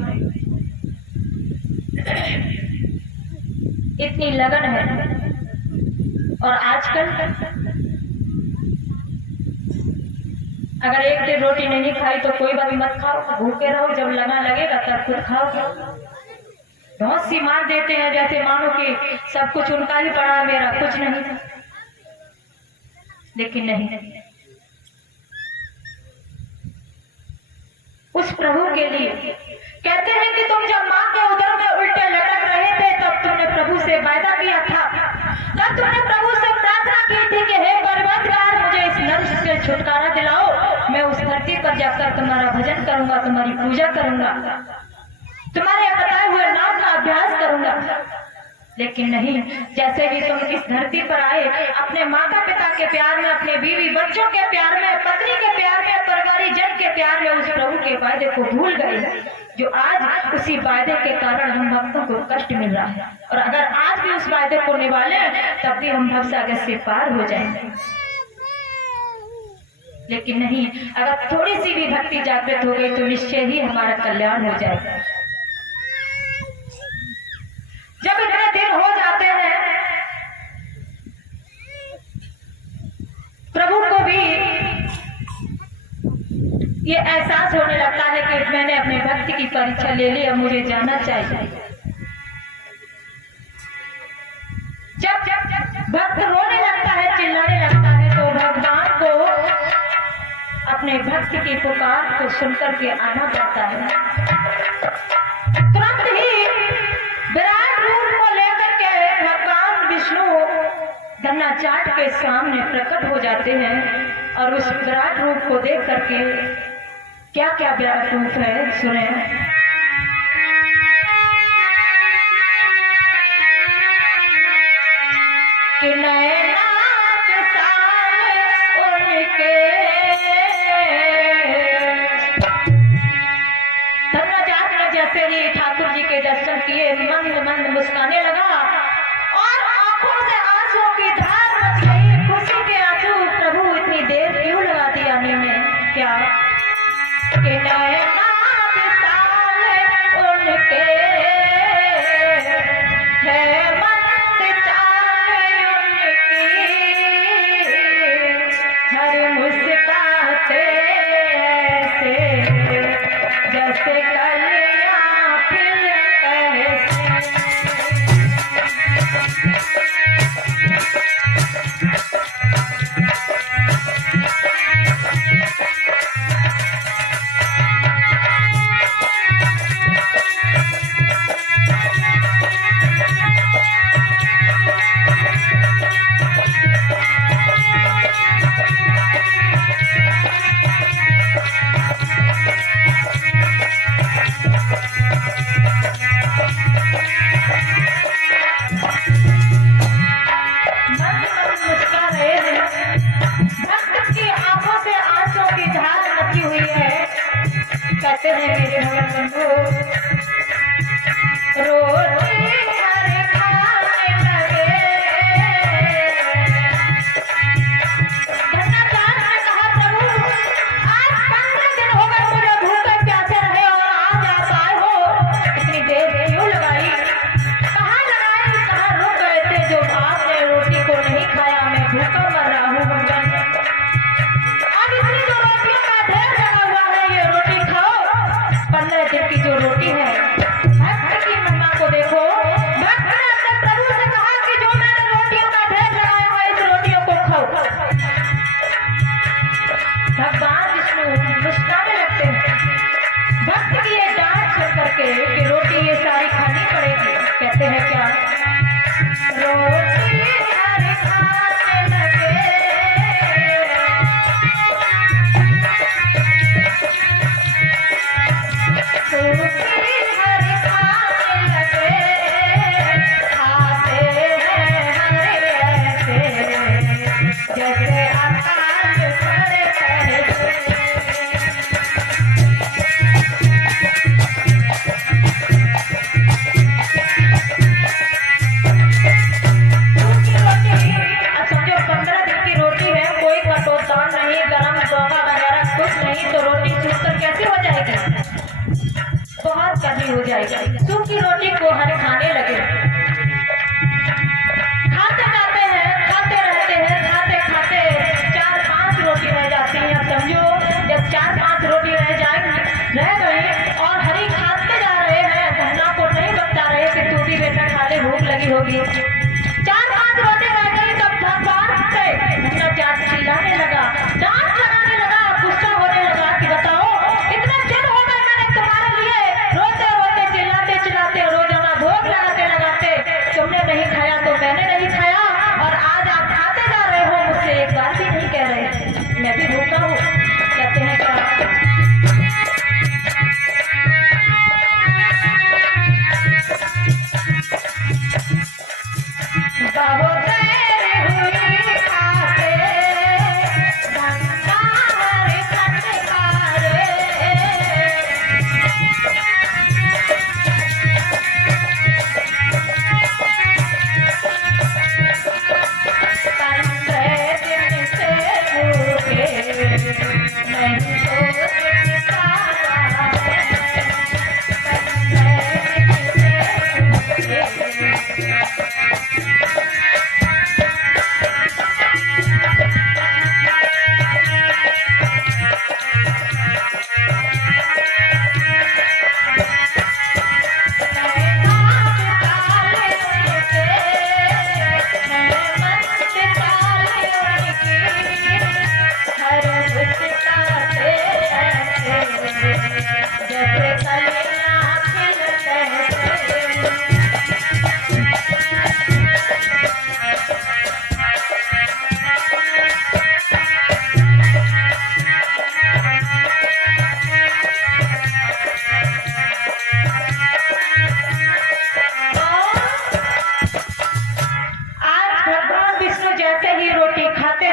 इतनी लगन है। और आजकल अगर एक दिन रोटी नहीं खाई तो कोई बात मत खाओ, भूखे रहो, जब लगा लगेगा तब खुद खाओ। बहुत सी मार देते हैं जैसे मानो कि सब कुछ उनका ही पड़ा, मेरा कुछ नहीं था। लेकिन नहीं, उस प्रभु के लिए कहते हैं कि तुम जब मां के उदर में उल्टे लटक रहे थे तब तुमने प्रभु से वायदा किया था, तब तुमने प्रभु से प्रार्थना की थी कि हे परमेश्वर, मुझे इस नर्क से छुटकारा दिलाओ, मैं उस धरती पर जाकर तुम्हारा भजन करूंगा, तुम्हारी पूजा करूंगा, तुम्हारे बताए हुए नाम का अभ्यास करूंगा। लेकिन नहीं, जैसे ही तुम इस धरती पर आए, अपने माता पिता के प्यार में, अपने बीवी बच्चों के प्यार में, पत्नी के प्यार में, परिवारी जन के प्यार में उस प्रभु के वायदे को भूल गए, जो आज उसी वायदे के कारण हम भक्तों को कष्ट मिल रहा है। और अगर आज भी उस वायदे को निभाले तब भी हम भवसागर से पार हो जाएंगे। लेकिन नहीं, अगर थोड़ी सी भी भक्ति जागृत हो गई तो निश्चय ही हमारा कल्याण हो जाएगा। जब इतने दिन हो जाते हैं, प्रभु को भी ये एहसास होने लगता है कि मैंने अपने भक्ति की परीक्षा ले ली, अब मुझे जाना चाहिए। जब भक्त रोने लगता है, चिल्लाने लगता है, तो भगवान को अपने भक्त की पुकार को सुनकर के आना पड़ता है। तुरंत ही विराट रूप को लेकर के भगवान विष्णु धन्नाचाट के सामने प्रकट हो जाते हैं और उस विराट रूप को देख करके क्या क्या विराट रूप है सुने। कि नैना के साले उनके धन्नाचाट ने जैसे ही ठाकुर जी के दर्शन किए मंद मंद मुस्कुराने लगा और आंखों से आंसुओं की धार बच गई। खुशी के आंसू। प्रभु इतनी देर क्यों लगा दी आने में? क्या कि नैना के साले उनके है मंद चाले उनकी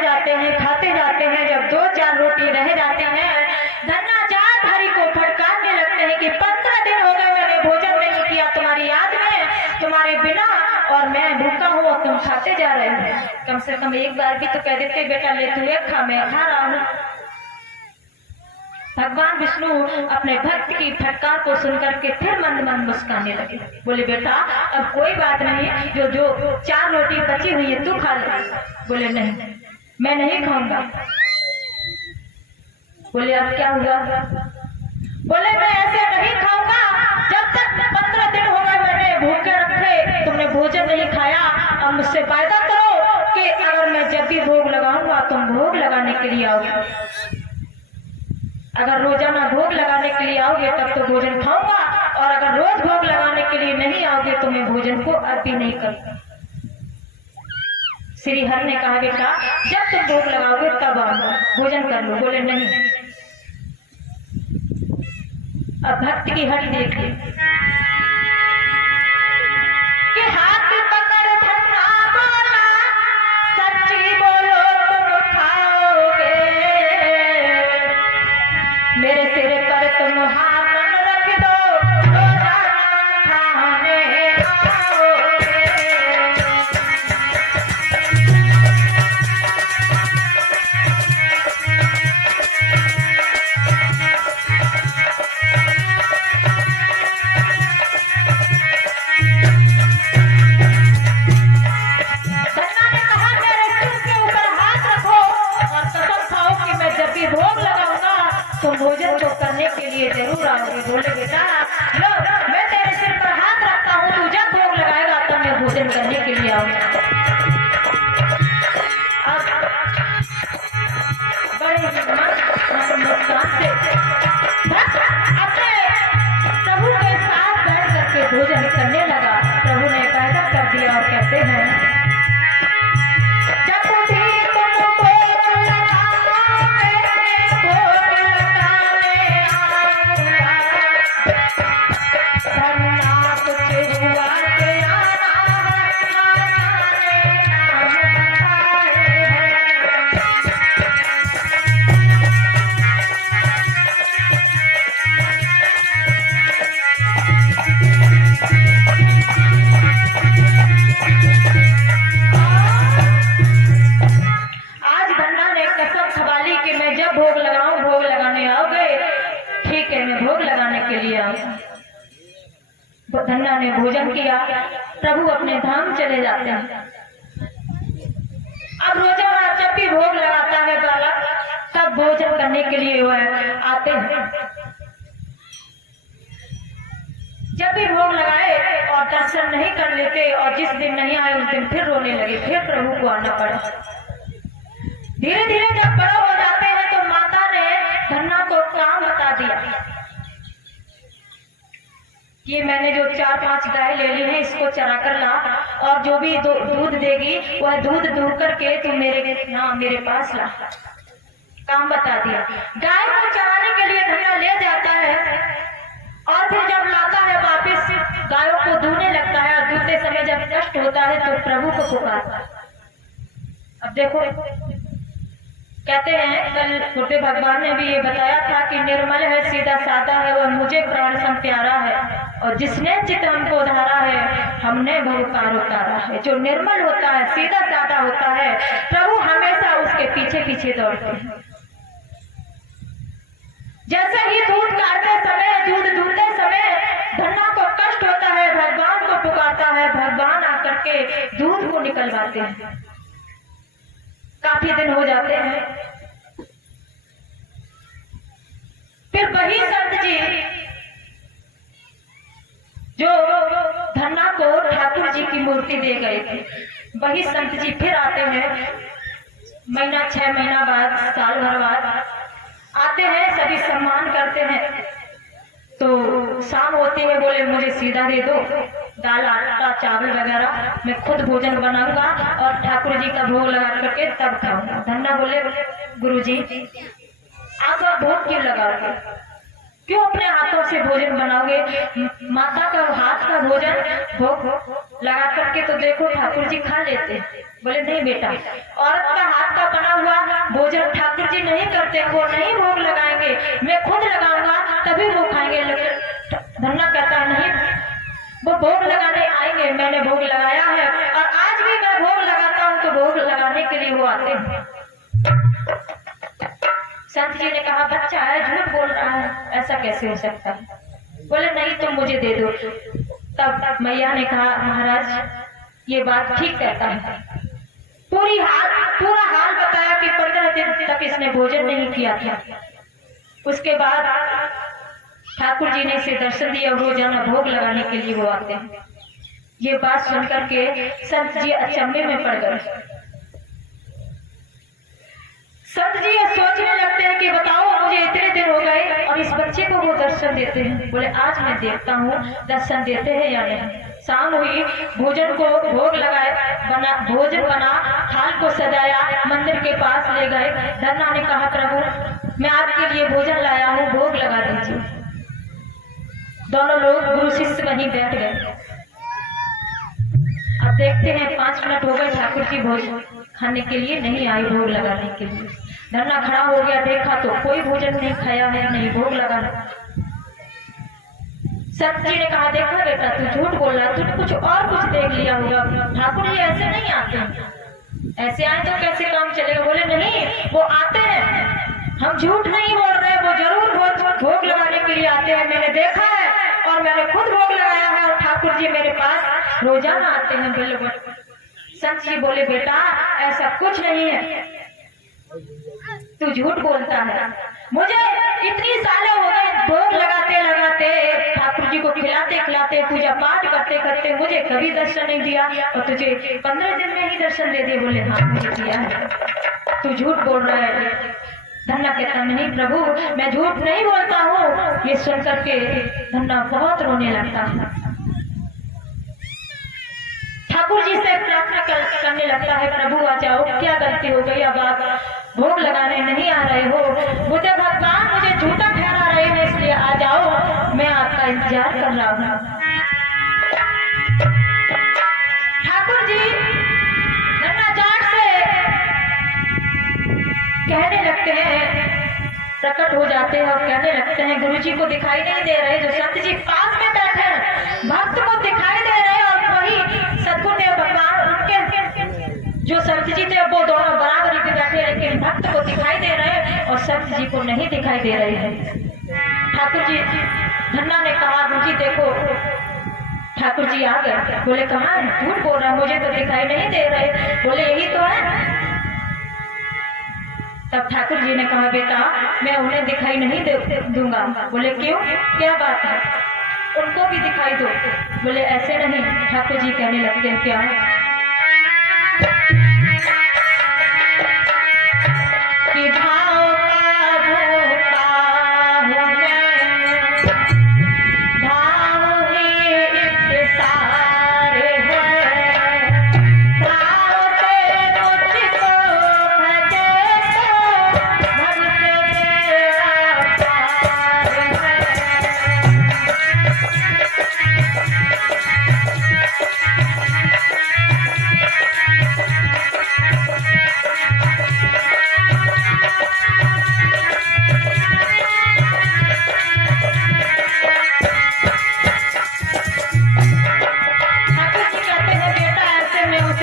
जाते हैं, जब 2-4 रोटी रह जाते हैं, धन्ना जात हरि को फटकारने लगते हैं कि 15 दिन हो गए मैंने भोजन नहीं किया तुम्हारी याद में, तुम्हारे बिना, और मैं भूखा हूँ और तुम खाते जा रहे हो। कम से कम एक बार भी तो कह देते बेटा ले तू एक खा, मैं खा रहा हूँ। भगवान विष्णु अपने भक्त की फटकार को सुनकर के फिर मंद मंद मुस्काने लगे। बोले बेटा अब कोई बात नहीं, जो 4 रोटी बची हुई है तू खा ले। बोले नहीं मैं नहीं खाऊंगा। बोले अब क्या हुआ? बोले मैं ऐसे नहीं खाऊंगा, जब तक 15 दिन हो गए मैंने भूखे रखे, तुमने भोजन नहीं खाया। अब मुझसे वायदा करो कि अगर मैं जब भी भोग लगाऊंगा तुम भोग लगाने के लिए आओगे। अगर रोजाना भोग लगाने के लिए आओगे तब तो भोजन खाऊंगा, और अगर रोज भोग लगाने के लिए नहीं आओगे तो मैं भोजन को अर्पित नहीं करूंगा। श्री हरि ने कहा बेटा जब तुम भोग लगाओगे तब आऊंगा, भोजन कर लो। बोले नहीं। अब भक्त की हट देखिए कि हाथ पकड़ धन्ना बोला सच्ची बोलो तुम खाओगे, मेरे सिर पर तुम हाथ रख दो रोजाना खाने आओगे। तो भोजन तो करने के लिए जरूर आओगे। बोले बेटा लो मैं तेरे सिर पर हाथ रखता हूँ, तू जब भोग लगाएगा तब मैं भोजन करने के लिए आऊंगा। अब बड़े मुस्कान से अपने प्रभु के साथ बैठ करके भोजन करने लगा। प्रभु ने पैदा कर दिया और कहते हैं धन्ना ने भोजन किया। प्रभु अपने धाम चले जाते हैं। अब रोजाना जब भी भोग लगाता है बालक तब भोजन करने के लिए वह आते हैं। जब भी भोग लगाए और दर्शन नहीं कर लेते और जिस दिन नहीं आए उस दिन फिर रोने लगे, फिर प्रभु को आना पड़ा। धीरे धीरे जब बड़ा हो जाते हैं तो माता ने धन्ना को काम बता दिया कि मैंने जो 4-5 गाय ले ली है इसको चरा कर ला, और जो भी दूध देगी वह दूध दूह करके तू मेरे पास ला। काम बता दिया। गाय को चराने के लिए धन्ना ले जाता है और फिर जब लाता है वापिस गायों को दूहने लगता है, और दूहते समय जब कष्ट होता है तो प्रभु को पुकारता है। अब देखो कहते हैं कल छोटे भगवान ने भी ये बताया था कि निर्मल है सीधा सादा है वह मुझे प्राण सम प्यारा है, और जिसने चित हमको धारा है हमने भवकार उतारा है। जो निर्मल होता है सीधा सादा होता है प्रभु हमेशा उसके पीछे पीछे दौड़ते हैं। जैसे ही दूध काटते समय दूध दूहते समय धन्ना को कष्ट होता है, भगवान को पुकारता है, भगवान आकर के दूध को निकलवाते हैं। काफी दिन हो जाते हैं। फिर वही संत जी जो धन्ना को ठाकुर जी की मूर्ति दे गए थे, वही संत जी फिर आते हैं। महीना 6 महीना बाद, साल भर बाद आते हैं, सभी सम्मान करते हैं। तो शाम होती है, बोले मुझे सीधा दे दो, दाल आटा चावल वगैरह मैं खुद भोजन बनाऊंगा और ठाकुर जी का भोग लगा करके तब खाऊंगा। धन्ना बोले गुरुजी आप भोग क्यों लगाओगे, क्यों अपने हाथों से भोजन बनाओगे? माता का हाथ का भोजन भोग लगा करके तो देखो ठाकुर जी खा लेते। बोले नहीं बेटा, औरत का हाथ का बना हुआ भोजन ठाकुर जी नहीं करते, वो नहीं भोग लगाएंगे, मैं खुद लगाऊंगा तभी वो खाएंगे। लेकिन धन्ना कहता है नहीं, वो भोग लगाने आएंगे, मैंने भोग लगाया है और आज भी मैं भोग लगाता हूँ, तो भोग लगाने के लिए वो आते हैं। संत जी ने कहा बच्चा है, झूठ बोल रहा है, ऐसा कैसे हो सकता है? बोले नहीं तुम मुझे दे दो। तब मैया ने कहा महाराज ये बात ठीक कहता है। पूरा हाल बताया कि 15 दिन तक इसने भोजन नहीं किया था। उसके बाद ठाकुर जी ने इसे दर्शन दिया, रोजाना भोग लगाने के लिए वो आते हैं। ये बात सुनकर के संत जी अचंभे में पड़ गए। संत जी सोचने लगते हैं कि बताओ मुझे इतने दिन हो गए और इस बच्चे को वो दर्शन देते हैं। बोले आज मैं देखता हूँ दर्शन देते हैं या नहीं। शाम हुई, भोजन को भोग लगाए, भोजन बना, थाल को सजाया, मंदिर के पास ले गए। धन्ना ने कहा प्रभु मैं आपके लिए भोजन लाया हूँ, भोग लगा दीजिए। दोनों लोग गुरु शिष्य वहीं बैठ गए। अब देखते हैं 5 मिनट हो गए, ठाकुर जी भोजन खाने के लिए नहीं आई, भोग लगाने के लिए। धन्ना खड़ा हो गया, देखा तो कोई भोजन नहीं खाया है, नहीं भोग लगा। संत जी ने कहा देखा बेटा तू झूठ बोल रहा, तूने कुछ देख लिया होगा, ठाकुर जी ऐसे नहीं आते, ऐसे आए तो कैसे काम चलेगा? बोले नहीं वो आते हैं, हम झूठ नहीं बोल रहे, वो जरूर भोग लगाने के लिए आते हैं, मैंने देखा है और मैंने खुद भोग लगाया है और ठाकुर जी मेरे पास रोजाना आते हैं। बिल्कुल। संत जी बोले बेटा ऐसा कुछ नहीं है, तू झूठ बोलता है। मुझे इतनी सालों हो गए भोग लगाते लगाते, ठाकुर जी को खिलाते खिलाते, पूजा पाठ करते करते मुझे कभी दर्शन नहीं दिया और तुझे 15 दिन में ही दर्शन दे दिए। बोले हाँ मुझे दिया है, तू झूठ बोल रहा है। धन्ना कहता नहीं प्रभु मैं झूठ नहीं बोलता हूँ। ये सुन करके धन्ना बहुत रोने लगता है, ठाकुर जी से प्रार्थना करने लगता है प्रभु आ जाओ, क्या गलती हो गई, अब आप भोग लगाने नहीं आ रहे हो, मुझे भगवान मुझे झूठा ठहरा रहे हैं, इसलिए आ जाओ, मैं आपका इंतजार कर रहा हूँ। ठाकुर जी धन्ना जाट से कहने लगते हैं, प्रकट हो जाते हैं और कहने लगते हैं गुरु जी को दिखाई नहीं दे रहे, जो संत जी पास में बैठे हैं भक्त को दिखाई दे रहे और वही सद्गुरुदेव भगवान उनके जो संत जी थे वो दोनों बराबरी पे बैठे, लेकिन भक्त को दिखाई दे रहे और संत जी को नहीं दिखाई दे रहे हैं। ठाकुर जी धन्ना ने कहा गुरु जी देखो, ठाकुर जी आ गए। बोले कहाँ, झूठ बोल रहा, मुझे तो दिखाई नहीं दे रहे। बोले यही तो है। तब ठाकुर जी ने कहा बेटा मैं उन्हें दिखाई नहीं दूंगा। बोले क्यों, क्या बात है, उनको भी दिखाई दो। बोले ऐसे नहीं। ठाकुर जी कहने लगते हैं क्या कि भाव का धोखा हूं मैं, भाव ही इंतसारे है, भाव से मुझको भजे तो भव से मेरा पार है।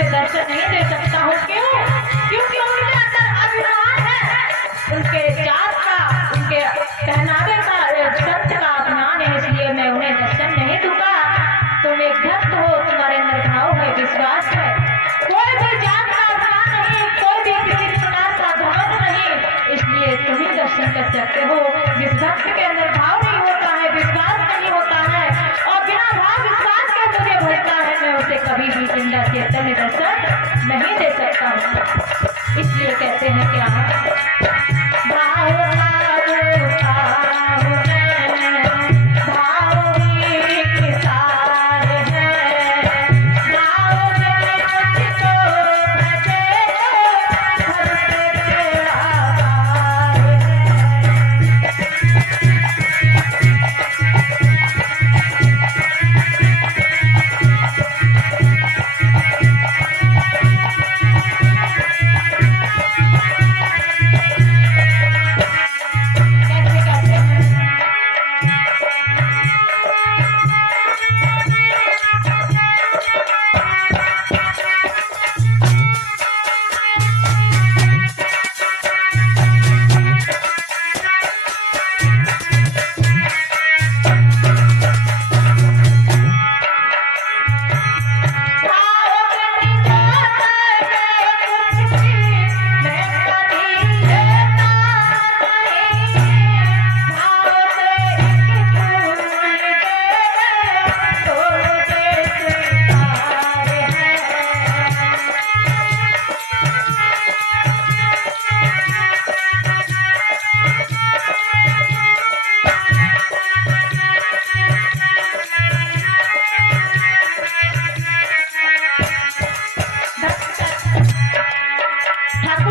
दर्शन नहीं दे सकता हूँ, क्यों? क्योंकि उनके अंदर अभिमान है, उनके जात का, उनके पहनावे का, संत का अभिमान है, इसलिए मैं उन्हें दर्शन नहीं दूंगा। तुम एक भक्त हो, तुम्हारे अंदर भाव है, विश्वास है, कोई भी जात का अभिमान नहीं, कोई भी किसी प्रकार का धर्म नहीं, इसलिए तुम ही दर्शन कर सकते हो। जिस भक्त के अंदर भाव नहीं होता है, विश्वास नहीं होता है और बिना भाव विश्वास के मुझे भजता है, मैं उसे कभी भी जिंदा चेतन दर्शन नहीं दे सकता हूँ। इसलिए कहते हैं क्या भाव का धोखा हूं मैं, भाव ही इंतसार है, भाव में मुझको भजे तो भव से मेरा पार है।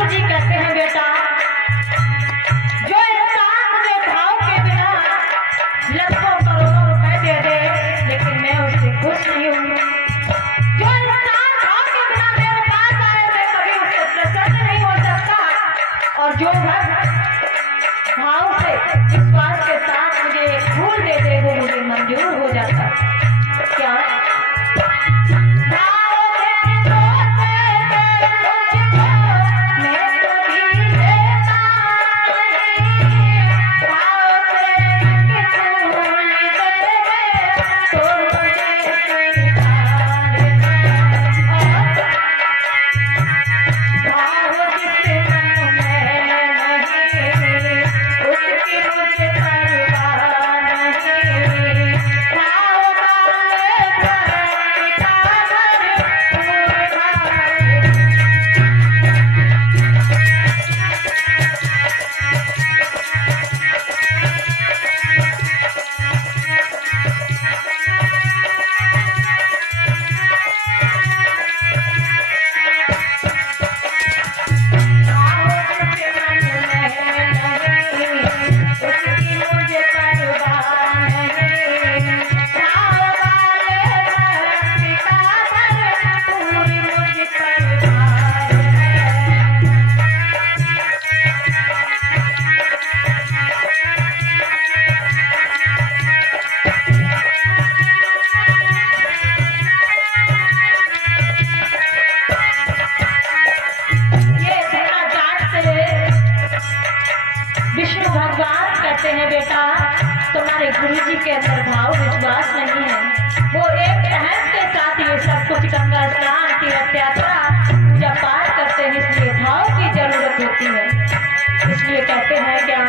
गुरु जी कहते हैं बेटा, जो इंसान मुझे भाव के बिना लाखों करोड़ों रुपए दे दे, लेकिन मैं उससे खुश नहीं हूँ। जो इंसान भाव के बिना मेरे पास आए, मैं कभी उससे प्रसन्न नहीं हो सकता। और जो भक्त भाव से विश्वास के साथ मुझे एक फूल दे दे, वो मुझे मंजूर हो जाता। क्या विष्णु भगवान कहते हैं बेटा, तुम्हारे गुरु जी के अंदर भाव विश्वास नहीं है। वो एक अहम के साथ ये सब कुछ गंगा स्नान, तीर्थ यात्रा, पूजा पाठ करते हैं, इसलिए भाव की जरूरत होती है। इसलिए कहते हैं क्या,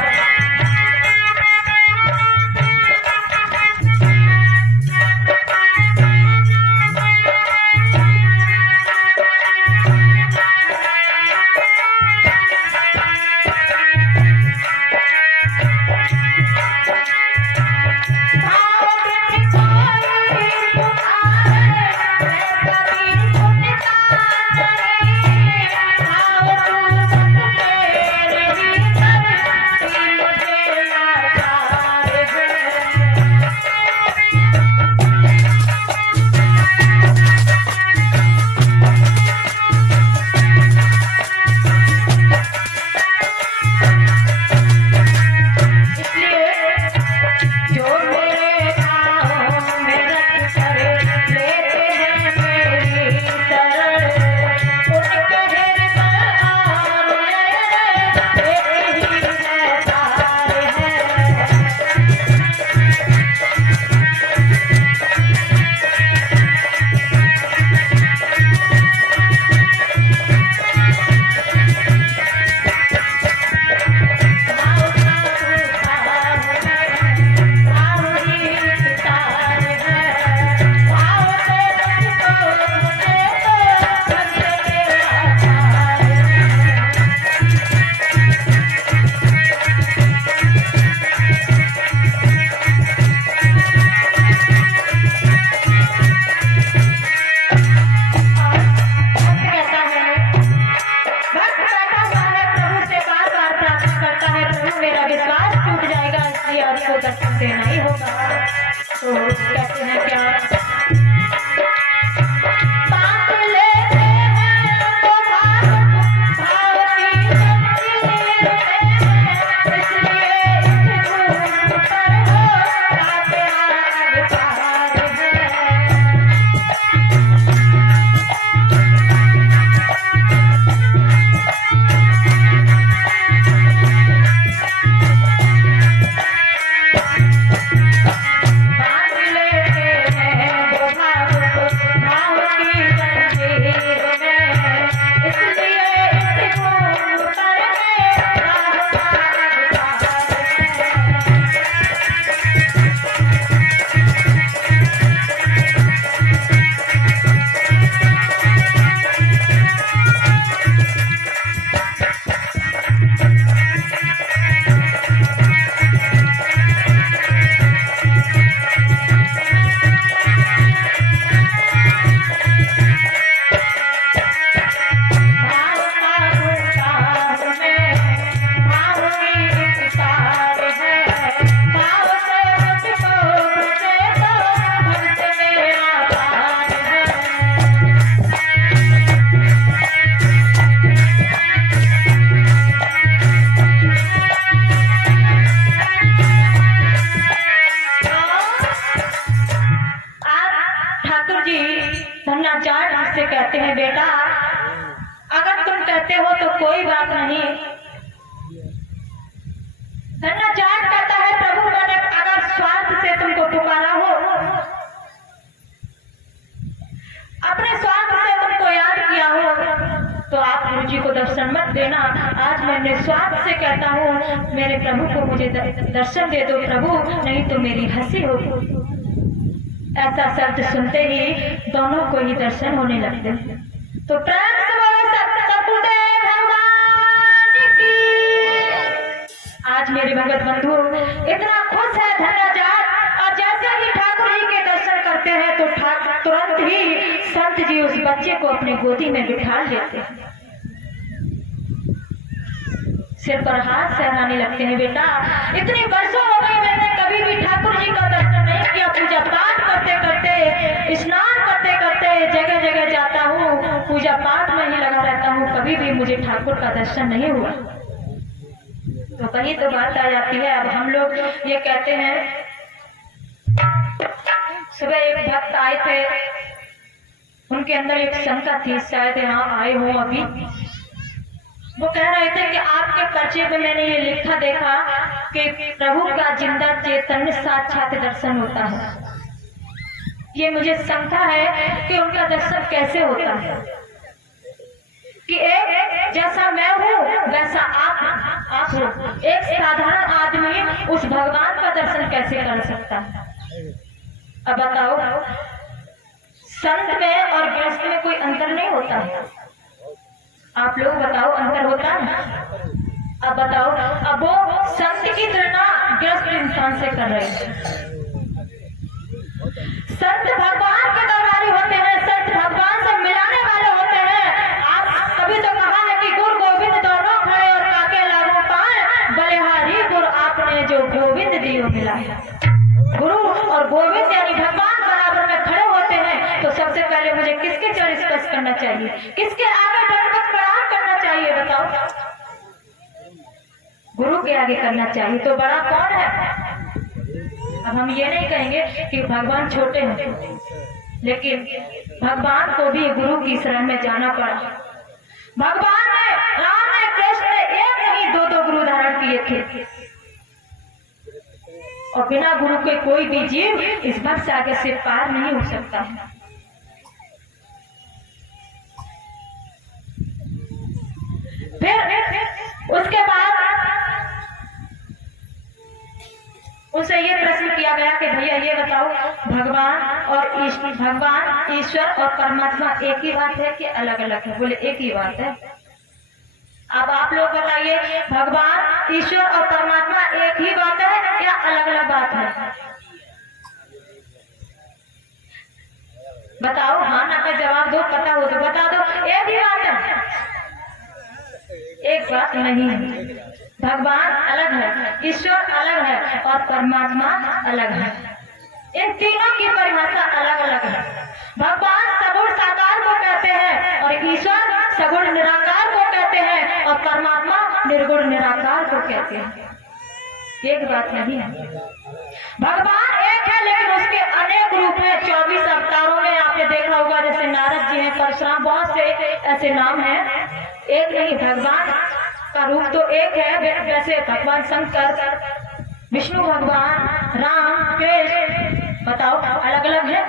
करते हो तो कोई बात नहीं। धन्ना जाट कहता है प्रभु मैंने अगर स्वार्थ से तुमको पुकारा हो, अपने स्वार्थ से तुमको याद किया हो, तो आप गुरु जी को दर्शन मत देना। आज मैं निस्वार्थ से कहता हूँ मेरे प्रभु को मुझे दर्शन दे दो प्रभु, नहीं तो मेरी हंसी होगी। ऐसा शब्द सुनते ही दोनों को ही दर्शन होने लगते। तो प्रेम से बोलो सतगुरुदेव भगवान की। आज मेरे भगत बंधु इतना खुश है धन्ना जाट, और जैसे ही ठाकुर जी के दर्शन करते हैं तो तुरंत ही संत जी उस बच्चे को अपनी गोदी में बिठा लेते हैं, सिर पर हाथ सहराने लगते हैं। बेटा इतनी वर्षों हो गई मैंने कभी भी ठाकुर जी का दर्शन नहीं किया। पूजा पाठ करते करते, स्नान करते करते जगह जगह जाता हूँ, पूजा पाठ में ही लगा रहता हूँ, कभी भी मुझे ठाकुर का दर्शन नहीं हुआ। तो कहीं तो बात आ जाती है। अब हम लोग ये कहते हैं, सुबह एक भक्त आए थे, उनके अंदर एक शंका थी, शायद यहाँ आए हो अभी। वो कह रहे थे कि आपके पर्चे में मैंने ये लिखा देखा कि प्रभु का जिंदा चैतन्य साक्षात दर्शन होता है। ये मुझे शंका है कि उनका दर्शन कैसे होता है, कि एक जैसा मैं हूँ वैसा आप हो। एक साधारण आदमी उस भगवान का दर्शन कैसे कर सकता है? अब बताओ, संत में और गृहस्थ में कोई अंतर नहीं होता है? आप लोग बताओ, अंतर होता है? अब बताओ, अब वो संत की तुलना गृहस्थ इंसान से कर रहे हैं। संत भगवान के दरबारी होते हैं, संत भगवान से मिलाने वाले होते हैं। आप कभी तो कहा है कि गुरु गोविंद दोनों खाए और काके लागू पाए, बलिहारी गुरु आपने जो गोविंद दियो मिला है। गुरु और गोविंद यानी भगवान बराबर में खड़े होते हैं। तो सबसे पहले मुझे किसके चरण स्पर्श करना चाहिए, किसके आगे दंडवत प्रणाम करना चाहिए? बताओ, गुरु के आगे करना चाहिए। तो बड़ा कौन है? अब हम ये नहीं कहेंगे कि भगवान छोटे हैं, लेकिन भगवान को भी गुरु की शरण में जाना पड़ा। भगवान ने, राम ने, कृष्ण ने एक नहीं दो गुरु धारण किए थे, और बिना गुरु के कोई भी जीव इस भक्त से आगे से पार नहीं हो सकता है। फिर उसके बाद उनसे ये प्रश्न किया गया कि भैया ये बताओ, भगवान ईश्वर और परमात्मा एक ही बात है कि अलग अलग है? बोले एक ही बात है। अब आप लोग बताइए, भगवान ईश्वर और परमात्मा एक ही बात है या अलग अलग बात है? बताओ, हाँ ना का जवाब दो, पता हो तो बता दो। एक ही बात है? एक बात नहीं है। भगवान अलग है, ईश्वर अलग है और परमात्मा अलग है। इन तीनों की परिभाषा अलग अलग है। भगवान सगुण साकार को कहते हैं और ईश्वर सगुण निराकार को कहते हैं और परमात्मा निर्गुण निराकार को कहते हैं। एक बात नहीं है। भगवान एक है लेकिन उसके अनेक रूप हैं। 24 अवतारों में आपने देखा होगा, जैसे नारद जी हैं, परशुराम, बहुत से ऐसे नाम हैं। एक नहीं, भगवान का रूप तो एक है। जैसे भगवान शंकर, विष्णु भगवान, राम, कृष्ण, बताओ अलग अलग है?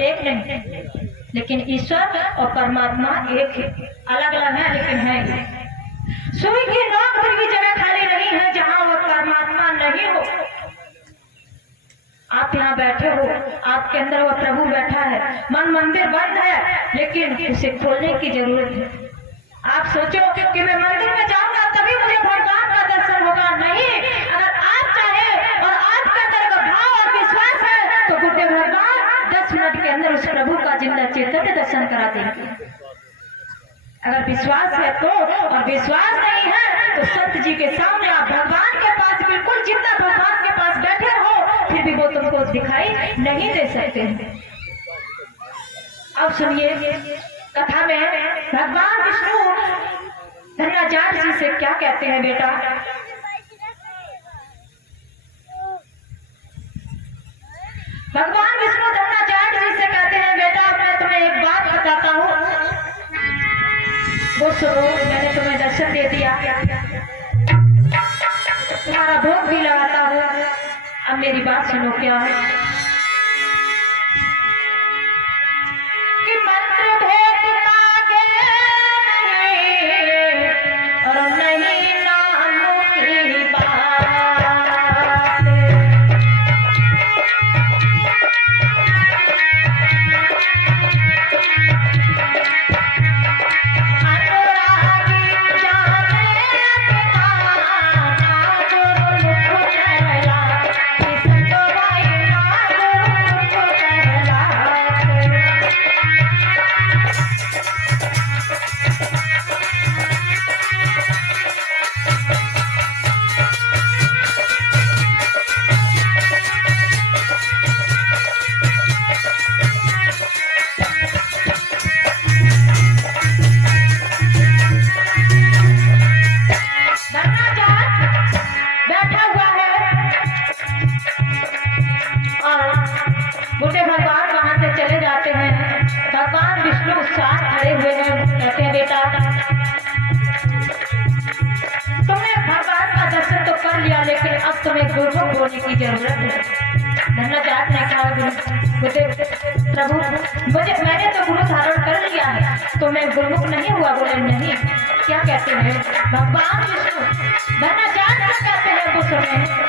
एक नहीं। लेकिन ईश्वर और परमात्मा एक है। अलग अलग है लेकिन है। सुई की नोक पर भी जगह खाली नहीं है जहां वो परमात्मा नहीं हो। आप यहाँ बैठे हो, आपके अंदर वो प्रभु बैठा है। मन मंदिर बंद है लेकिन उसे खोलने की जरूरत है। आप सोचो कि मैं मंदिर में जाऊंगा तभी मुझे भगवान का दर्शन होगा, नहीं। अगर आप चाहे और आपके अंदर का भाव और विश्वास है तो गुरुदेव भगवान 10 मिनट के अंदर उस प्रभु का जिंदा चैतन्य दर्शन करा देंगे। अगर विश्वास है तो, और विश्वास नहीं है तो संत जी के सामने आप भगवान के पास, बिल्कुल जिंदा भगवान के पास बैठे हो, फिर भी वो तुमको दिखाई नहीं दे सकते। अब सुनिए, कथा में भगवान विष्णु धन्ना जाट जी से क्या कहते हैं? बेटा, भगवान विष्णु धन्ना जाट जी से कहते हैं, बेटा मैं तुम्हें एक बात बताता हूँ। वो सुनो, मैंने तुम्हें दर्शन दे दिया, तुम्हारा भोग भी लगाता हूँ। अब मेरी बात सुनो, क्या है कि मंत्र भेद मांगे नहीं, और नहीं नामों की बात। बुढ़े भगवान वहां से चले जाते हैं। भगवान विष्णु साथ खड़े हुए हैं, कहते हैं बेटा तुमने भगवान का दर्शन तो कर लिया, लेकिन अब तुम्हें गुरुमुख होने की जरूरत है। धन्नाजात ने कहा प्रभु मैंने तो गुरु धारण कर लिया है, तो मैं गुरुमुख नहीं हुआ। बोले नहीं, क्या कहते हैं भगवान विष्णु? धन्नाजात क्या कहते हैं वो सुने।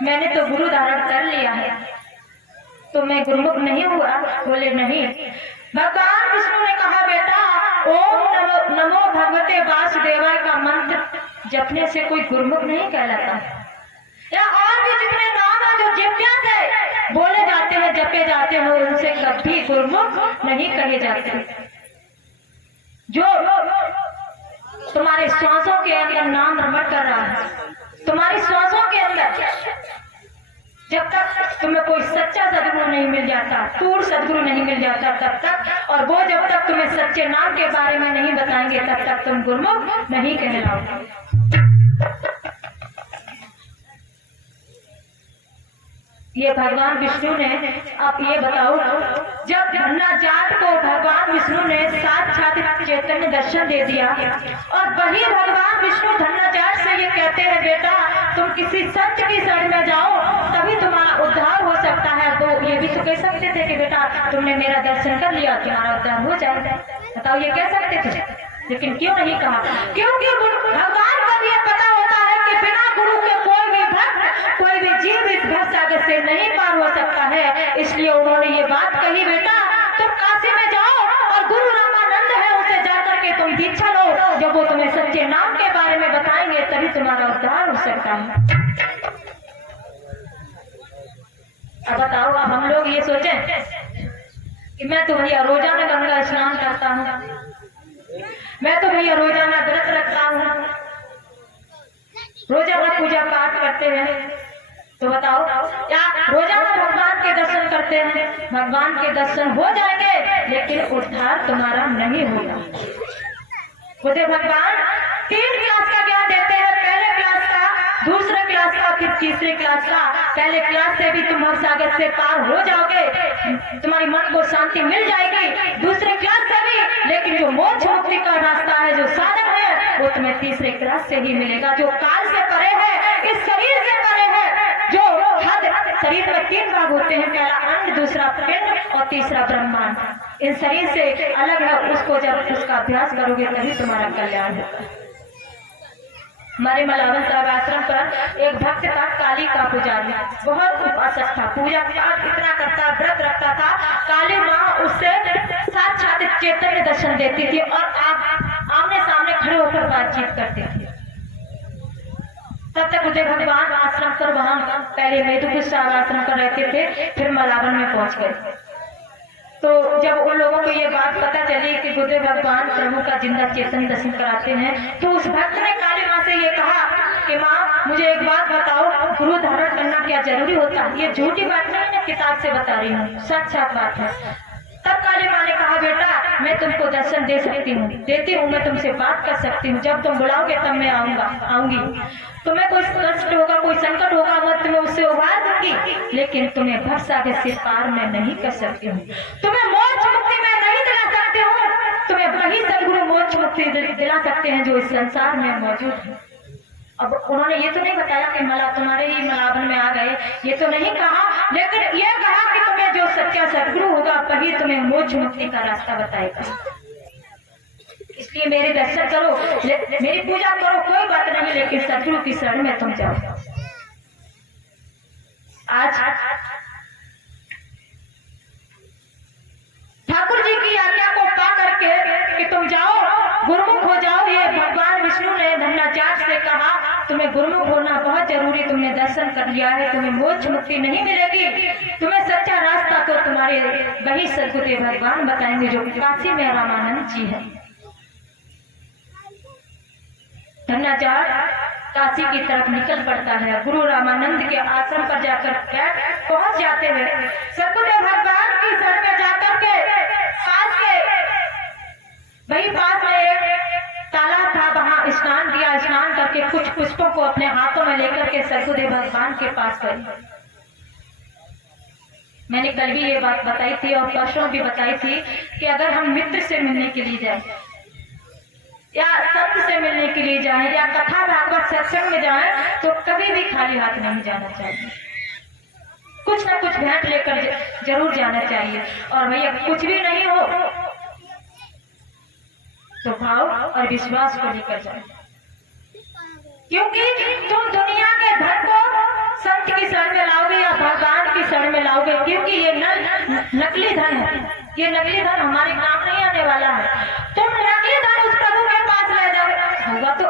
मैंने तो गुरु धारण कर लिया है, तो मैं गुरुमुख नहीं हुआ। बोले नहीं। भगवान विष्णु ने कहा बेटा ओम नमो भगवते वासुदेवाय का मंत्र जपने से कोई गुरुमुख नहीं कहलाता, या और भी जितने नाम है जो जिज्ञा से बोले जाते हैं, जपे जाते हैं, उनसे कभी गुरुमुख नहीं कहे जाते। जो तुम्हारे श्वासों के अंदर नाम रमण कर रहा है, तुम्हारी श्वासों के अंदर, जब तक तुम्हें कोई सच्चा सदगुरु नहीं मिल जाता, टूर सदगुरु नहीं मिल जाता तब तक, और वो जब तक तुम्हें सच्चे नाम के बारे में नहीं बताएंगे तब तक तुम गुरुमुख नहीं कहलाओगे। ये भगवान विष्णु ने, आप ये बताओ, जब धन्नाजात को भगवान विष्णु ने साक्षात चैतन्य दर्शन दे दिया, और वही भगवान विष्णु धन्नाजात से ये कहते हैं बेटा तुम किसी संत की शरण में जाओ, तभी तुम्हारा उद्धार हो सकता है। तो ये भी तो कह सकते थे कि बेटा तुमने मेरा दर्शन कर लिया, तुम्हारा उद्धार हो जाएगा। बताओ, ये कह सकते थे, लेकिन क्यों नहीं कहा? क्योंकि भगवान को ये पता होता है कि बिना गुरु के कोई भी भक्त, कोई भी जीव इस भक्त सागर से नहीं पार हो सकता है। इसलिए उन्होंने ये बात कही बेटा तुम काशी में जाओ और गुरु रामानंद है उसे जाकर के तुम दीक्षा लो, जब वो तुम्हें सच्चे नाम के बारे में बताएंगे तभी तुम्हारा उद्धार हो सकता है। अब बताओ, अब हम लोग ये सोचें कि मैं तो भैया रोजाना गंगा स्नान करता हूँ, मैं तो भैया रोजाना व्रत रखता हूँ, रोजाना पूजा पाठ करते हैं, तो बताओ या रोजाना भगवान के दर्शन करते हैं, भगवान के दर्शन हो जाएंगे लेकिन उद्धार तुम्हारा नहीं होगा। खुदे भगवान 3 क्लास का ज्ञान देते हैं, पहले क्लास का, दूसरे क्लास का, फिर तीसरे क्लास का। पहले क्लास से भी तुम भवसागर से पार हो जाओगे, तुम्हारी मन को शांति मिल जाएगी, दूसरे क्लास से भी, लेकिन जो मोक्ष मुक्ति का रास्ता है, जो साधन है, वो तुम्हें तीसरे क्लास से ही मिलेगा, जो काल से परे है, इस शरीर से परे है। जो हद, शरीर में 3 भाग होते हैं, पहला अंड, दूसरा पिंड और तीसरा ब्रह्मांड। इन शरीर से अलग है, उसको जब उसका अभ्यास करोगे तभी तुम्हारा कल्याण होगा। हमारे मलावन साहब आश्रम पर एक भक्त था, काली का पुजारी, बहुत उपासक था, पूजा पाठ इतना करता, व्रत रखता था। काली माँ उससे साक्षात चैतन्य दर्शन देती थी और आमने सामने खड़े होकर बातचीत करती थी। तब तक उदय भगवान आश्रम पर, वहां पहले मेधुपुर साहब आश्रम पर रहते थे, फिर मलावन में पहुंच गए। तो जब उन लोगों को ये बात पता चली कि गुरुदेव भगवान प्रभु का जिंदा चेतन दर्शन कराते हैं, तो उस भक्त ने काली माँ से ये कहा कि माँ मुझे एक बात बताओ, गुरु धारण करना क्या जरूरी होता है? ये झूठी बात नहीं है, किताब से बता रही हूँ, साक्षात बात है। तब काली माँ ने कहा बेटा मैं तुमको दर्शन दे सकती हूँ, देती हूँ, मैं तुमसे बात कर सकती हूँ, जब तुम बुलाओगे तब मैं आऊंगी। तुम्हें कोई कष्ट होगा, कोई संकट होगा, मैं तुम्हें उससे उबार दूंगी, लेकिन तुम्हें भवसागर से पार मैं नहीं कर सकती हूँ, तुम्हें मोक्ष मुक्ति मैं नहीं दिला सकती हूँ, तुम्हें वही सदगुरु मोक्ष मुक्ति दिला सकते हैं जो इस संसार में मौजूद है। अब उन्होंने ये तो नहीं बताया कि मला तुम्हारे ही मलावन में आ गए, ये तो नहीं कहा, लेकिन ये कहा कि तुम्हें जो सच्चा सदगुरु होगा वही तुम्हें मोक्ष मुक्ति का रास्ता बताएगा। इसलिए मेरे दर्शन करो, मेरी पूजा करो, कोई बात नहीं, लेकिन सदगुरु की शरण में तुम जाओ। आज ठाकुर जी की आज्ञा को पा करके कि तुम जाओ गुरुमुख हो जाओ, ये भगवान विष्णु ने धन्नाचार्य से कहा तुम्हें गुरुमुख होना बहुत जरूरी, तुमने दर्शन कर लिया है, तुम्हें मोक्ष मुक्ति नहीं मिलेगी, तुम्हें सच्चा रास्ता तो तुम्हारे वही सदगुरुदेव भगवान बताएंगे जो काशी में रामानंद जी है। धन्नाचार्य काशी की तरफ निकल पड़ता है, गुरु रामानंद के आश्रम पर जाकर पहुंच जाते हैं। सदगुरुदेव भगवान की शरण में जाकर के वही पास में एक तालाब था, वहां स्नान किया, स्नान करके कुछ पुष्पों को अपने हाथों में लेकर के सदगुरुदेव भगवान के पास गए। मैंने कल भी ये बात बताई थी और परसों भी बताई थी कि अगर हम मित्र से मिलने के लिए जाए या संत से मिलने के लिए जाएं या कथा भागवत सत्संग में जाएं तो कभी भी खाली हाथ नहीं जाना चाहिए, कुछ ना कुछ भेंट लेकर जरूर जाना चाहिए। और भैया कुछ भी नहीं हो तो भाव और विश्वास को लेकर जाए, क्योंकि तुम दुनिया के धन को संत की शरण में लाओगे या भगवान की शरण में लाओगे, क्योंकि ये नकली धन है, ये नकली धन हमारे काम नहीं आने वाला है। तुम नकली धन उस प्रभु के पास ले जाओगे, होगा तो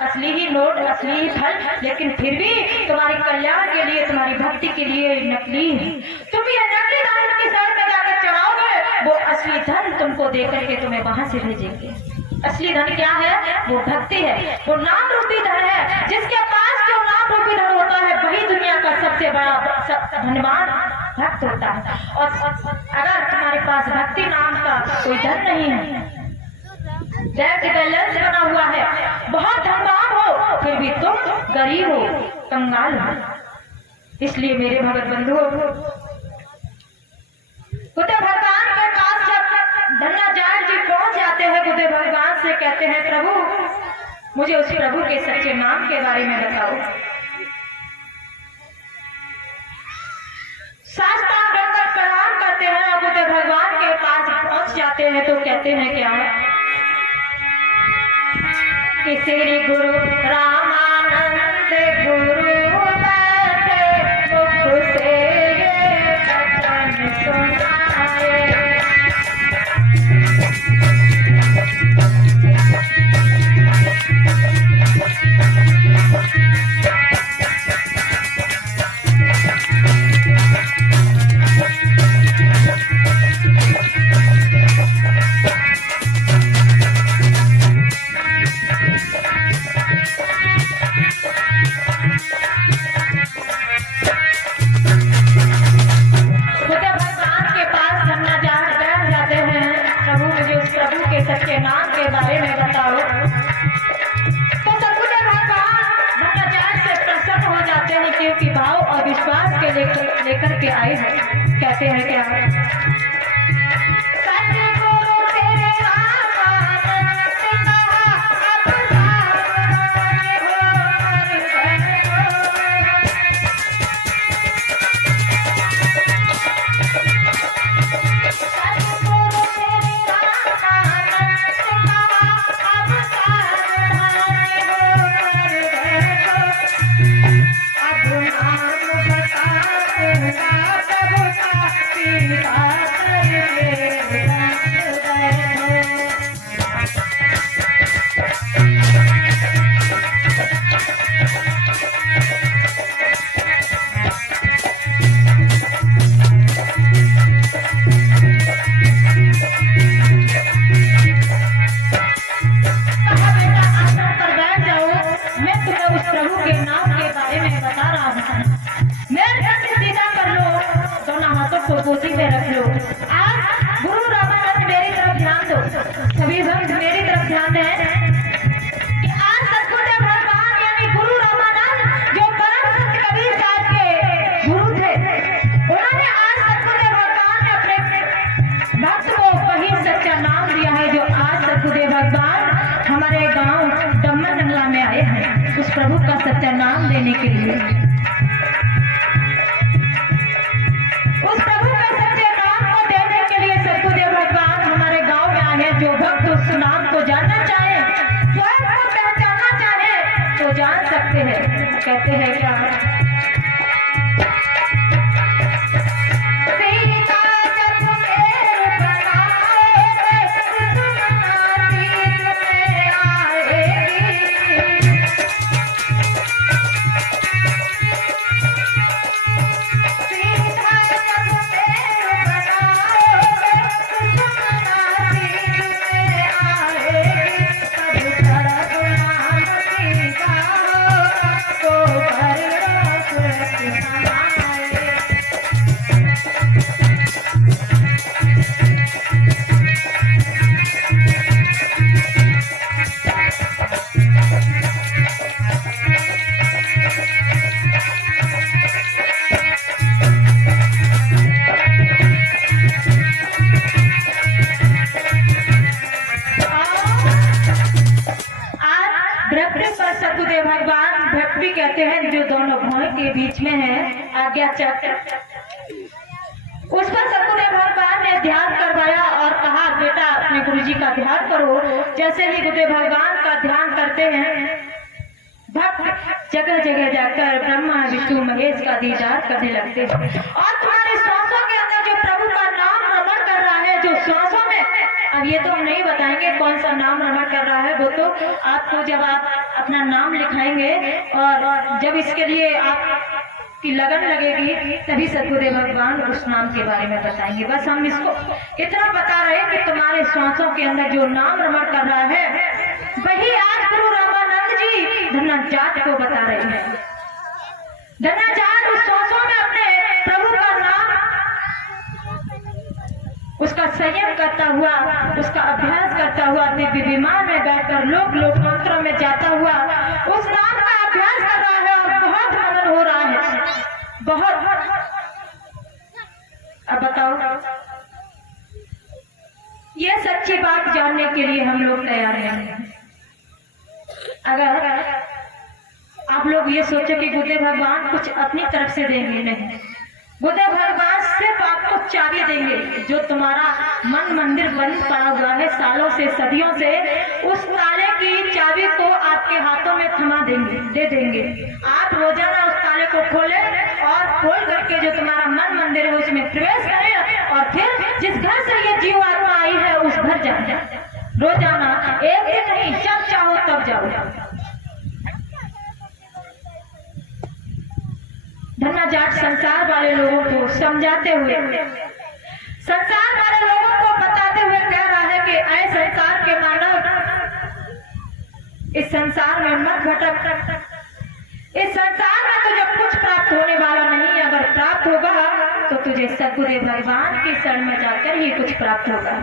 असली ही नोट, असली ही फल, लेकिन फिर भी तुम्हारे कल्याण के लिए, तुम्हारी भक्ति के लिए नकली है। तुम ये नकली धन की शरण में जाकर चढ़ाओगे, वो असली धन तुमको दे करके तुम्हें वहां से भेजेंगे। असली धन क्या है? वो भक्ति है, वो नाम रूपी धन है। जिसके पास जो नाम रूपी धन होता है वही दुनिया का सबसे बड़ा धनवान भक्त होता है। और अगर तुम्हारे पास भक्ति नाम का कोई धन नहीं है, बैंक बैलेंस बना हुआ है, बहुत धनवान हो, फिर भी तुम गरीब हो, कंगाल हो। इसलिए मेरे भगत बंधुओं, गुरुदेव भगवान के पास जब धन्नाचार्य जी पहुंच जाते हैं, गुरुदेव भगवान से कहते हैं प्रभु मुझे उस प्रभु के सच्चे नाम के बारे में बताओ। साष्टांग दंडवत प्रणाम करते हैं और गुरुदेव भगवान के पास पहुंच जाते हैं तो कहते हैं क्या कि श्री गुरु रामानंद गुरु बैठे मुख से ये वचन सुनाए। सच्चे नाम के बारे में बताओ। तो सदगुरुदेव भगवान धन्नाचार्य से प्रसन्न हो जाते हैं, क्योंकि भाव और विश्वास के लेकर के आए हैं। कहते हैं क्या प्रभु का सभी भक्त मेरी तरफ ध्यान दें कि आज सतगुरुदेव भगवान यानी गुरु रामानंद जो परम संत कबीर साहब के गुरु थे, उन्होंने आज सतगुरुदेव भगवान ने अपने भक्त को वही सच्चा नाम दिया है जो आज सतगुरुदेव भगवान हमारे गांव दमन नंगला में आए हैं उस प्रभु का सच्चा नाम देने के लिए। उस प्रभु के सच्चे नाम को देने के लिए सतगुरुदेव भगवान हमारे गांव में आए हैं। जो भक्त उस नाम को जानना चाहे, स्वयं को पहचानना चाहे तो जान सकते हैं। कहते हैं क्या, सतगुरुदेव भगवान भक्ति कहते हैं जो दोनों भौं के बीच में है आज्ञा चक्र, उस पर सतगुरुदेव भगवान ने ध्यान करवाया और कहा बेटा अपने गुरु जी का ध्यान करो। जैसे ही गुरुदेव भगवान का ध्यान करते हैं भक्त जगह जगह जाकर ब्रह्मा विष्णु महेश का दीदार करने लगते हैं और तुम्हारे श्वासों के अंदर जो प्रभु का नाम रमण कर रहा है, जो श्वासों में, अब ये तो हम नहीं बताएंगे कौन सा नाम रमण कर रहा है, वो तो आपको जब आप अपना नाम लिखाएंगे और जब इसके लिए आपकी लगन लगेगी तभी सतगुरुदेव भगवान उस नाम के बारे में बताएंगे। बस हम इसको इतना बता रहे हैं कि तुम्हारे श्वासों के अंदर जो नाम रमण कर रहा है वही आज गुरु रामानंद जी धन्ना जाट को बता रहे हैं। धन्ना जाट उस श्वासों में अपने प्रभु का नाम, उसका संयम करता हुआ, उसका अभ्यास करता हुआ, दिव्य विमान में बैठकर लोक लोकांतरों में जाता हुआ उस नाम का अभ्यास कर रहा है और बहुत मनन हो रहा है, बहुत। अब बताओ, ये सच्ची बात जानने के लिए हम लोग तैयार हैं। अगर आप लोग ये सोचे कि गुरुदेव भगवान कुछ अपनी तरफ से देंगे, नहीं, गुरुदेव भगवान सिर्फ आपको चाबी देंगे। जो तुम्हारा मन मंदिर बंद पड़ा हुआ है सालों से सदियों से, उस ताले की चाबी को आपके हाथों में थमा देंगे, दे देंगे। आप रोजाना उस ताले को खोलें और खोल करके जो तुम्हारा मन मंदिर है उसमें प्रवेश करें और फिर जिस घर से ये जीव आत्मा आई है उस घर जाए। रोजाना, एक दिन नहीं, जब चाहो तब जाओ। धन्ना जाट संसार वाले लोगों को समझाते हुए, संसार वाले लोगों को बताते हुए कह रहा है कि ऐ संसार के मानव, इस संसार में मत भटक। इस संसार में तुझे कुछ प्राप्त होने वाला नहीं, अगर प्राप्त होगा तो तुझे सतगुरुदेव भगवान की शरण में जाकर ही कुछ प्राप्त होगा।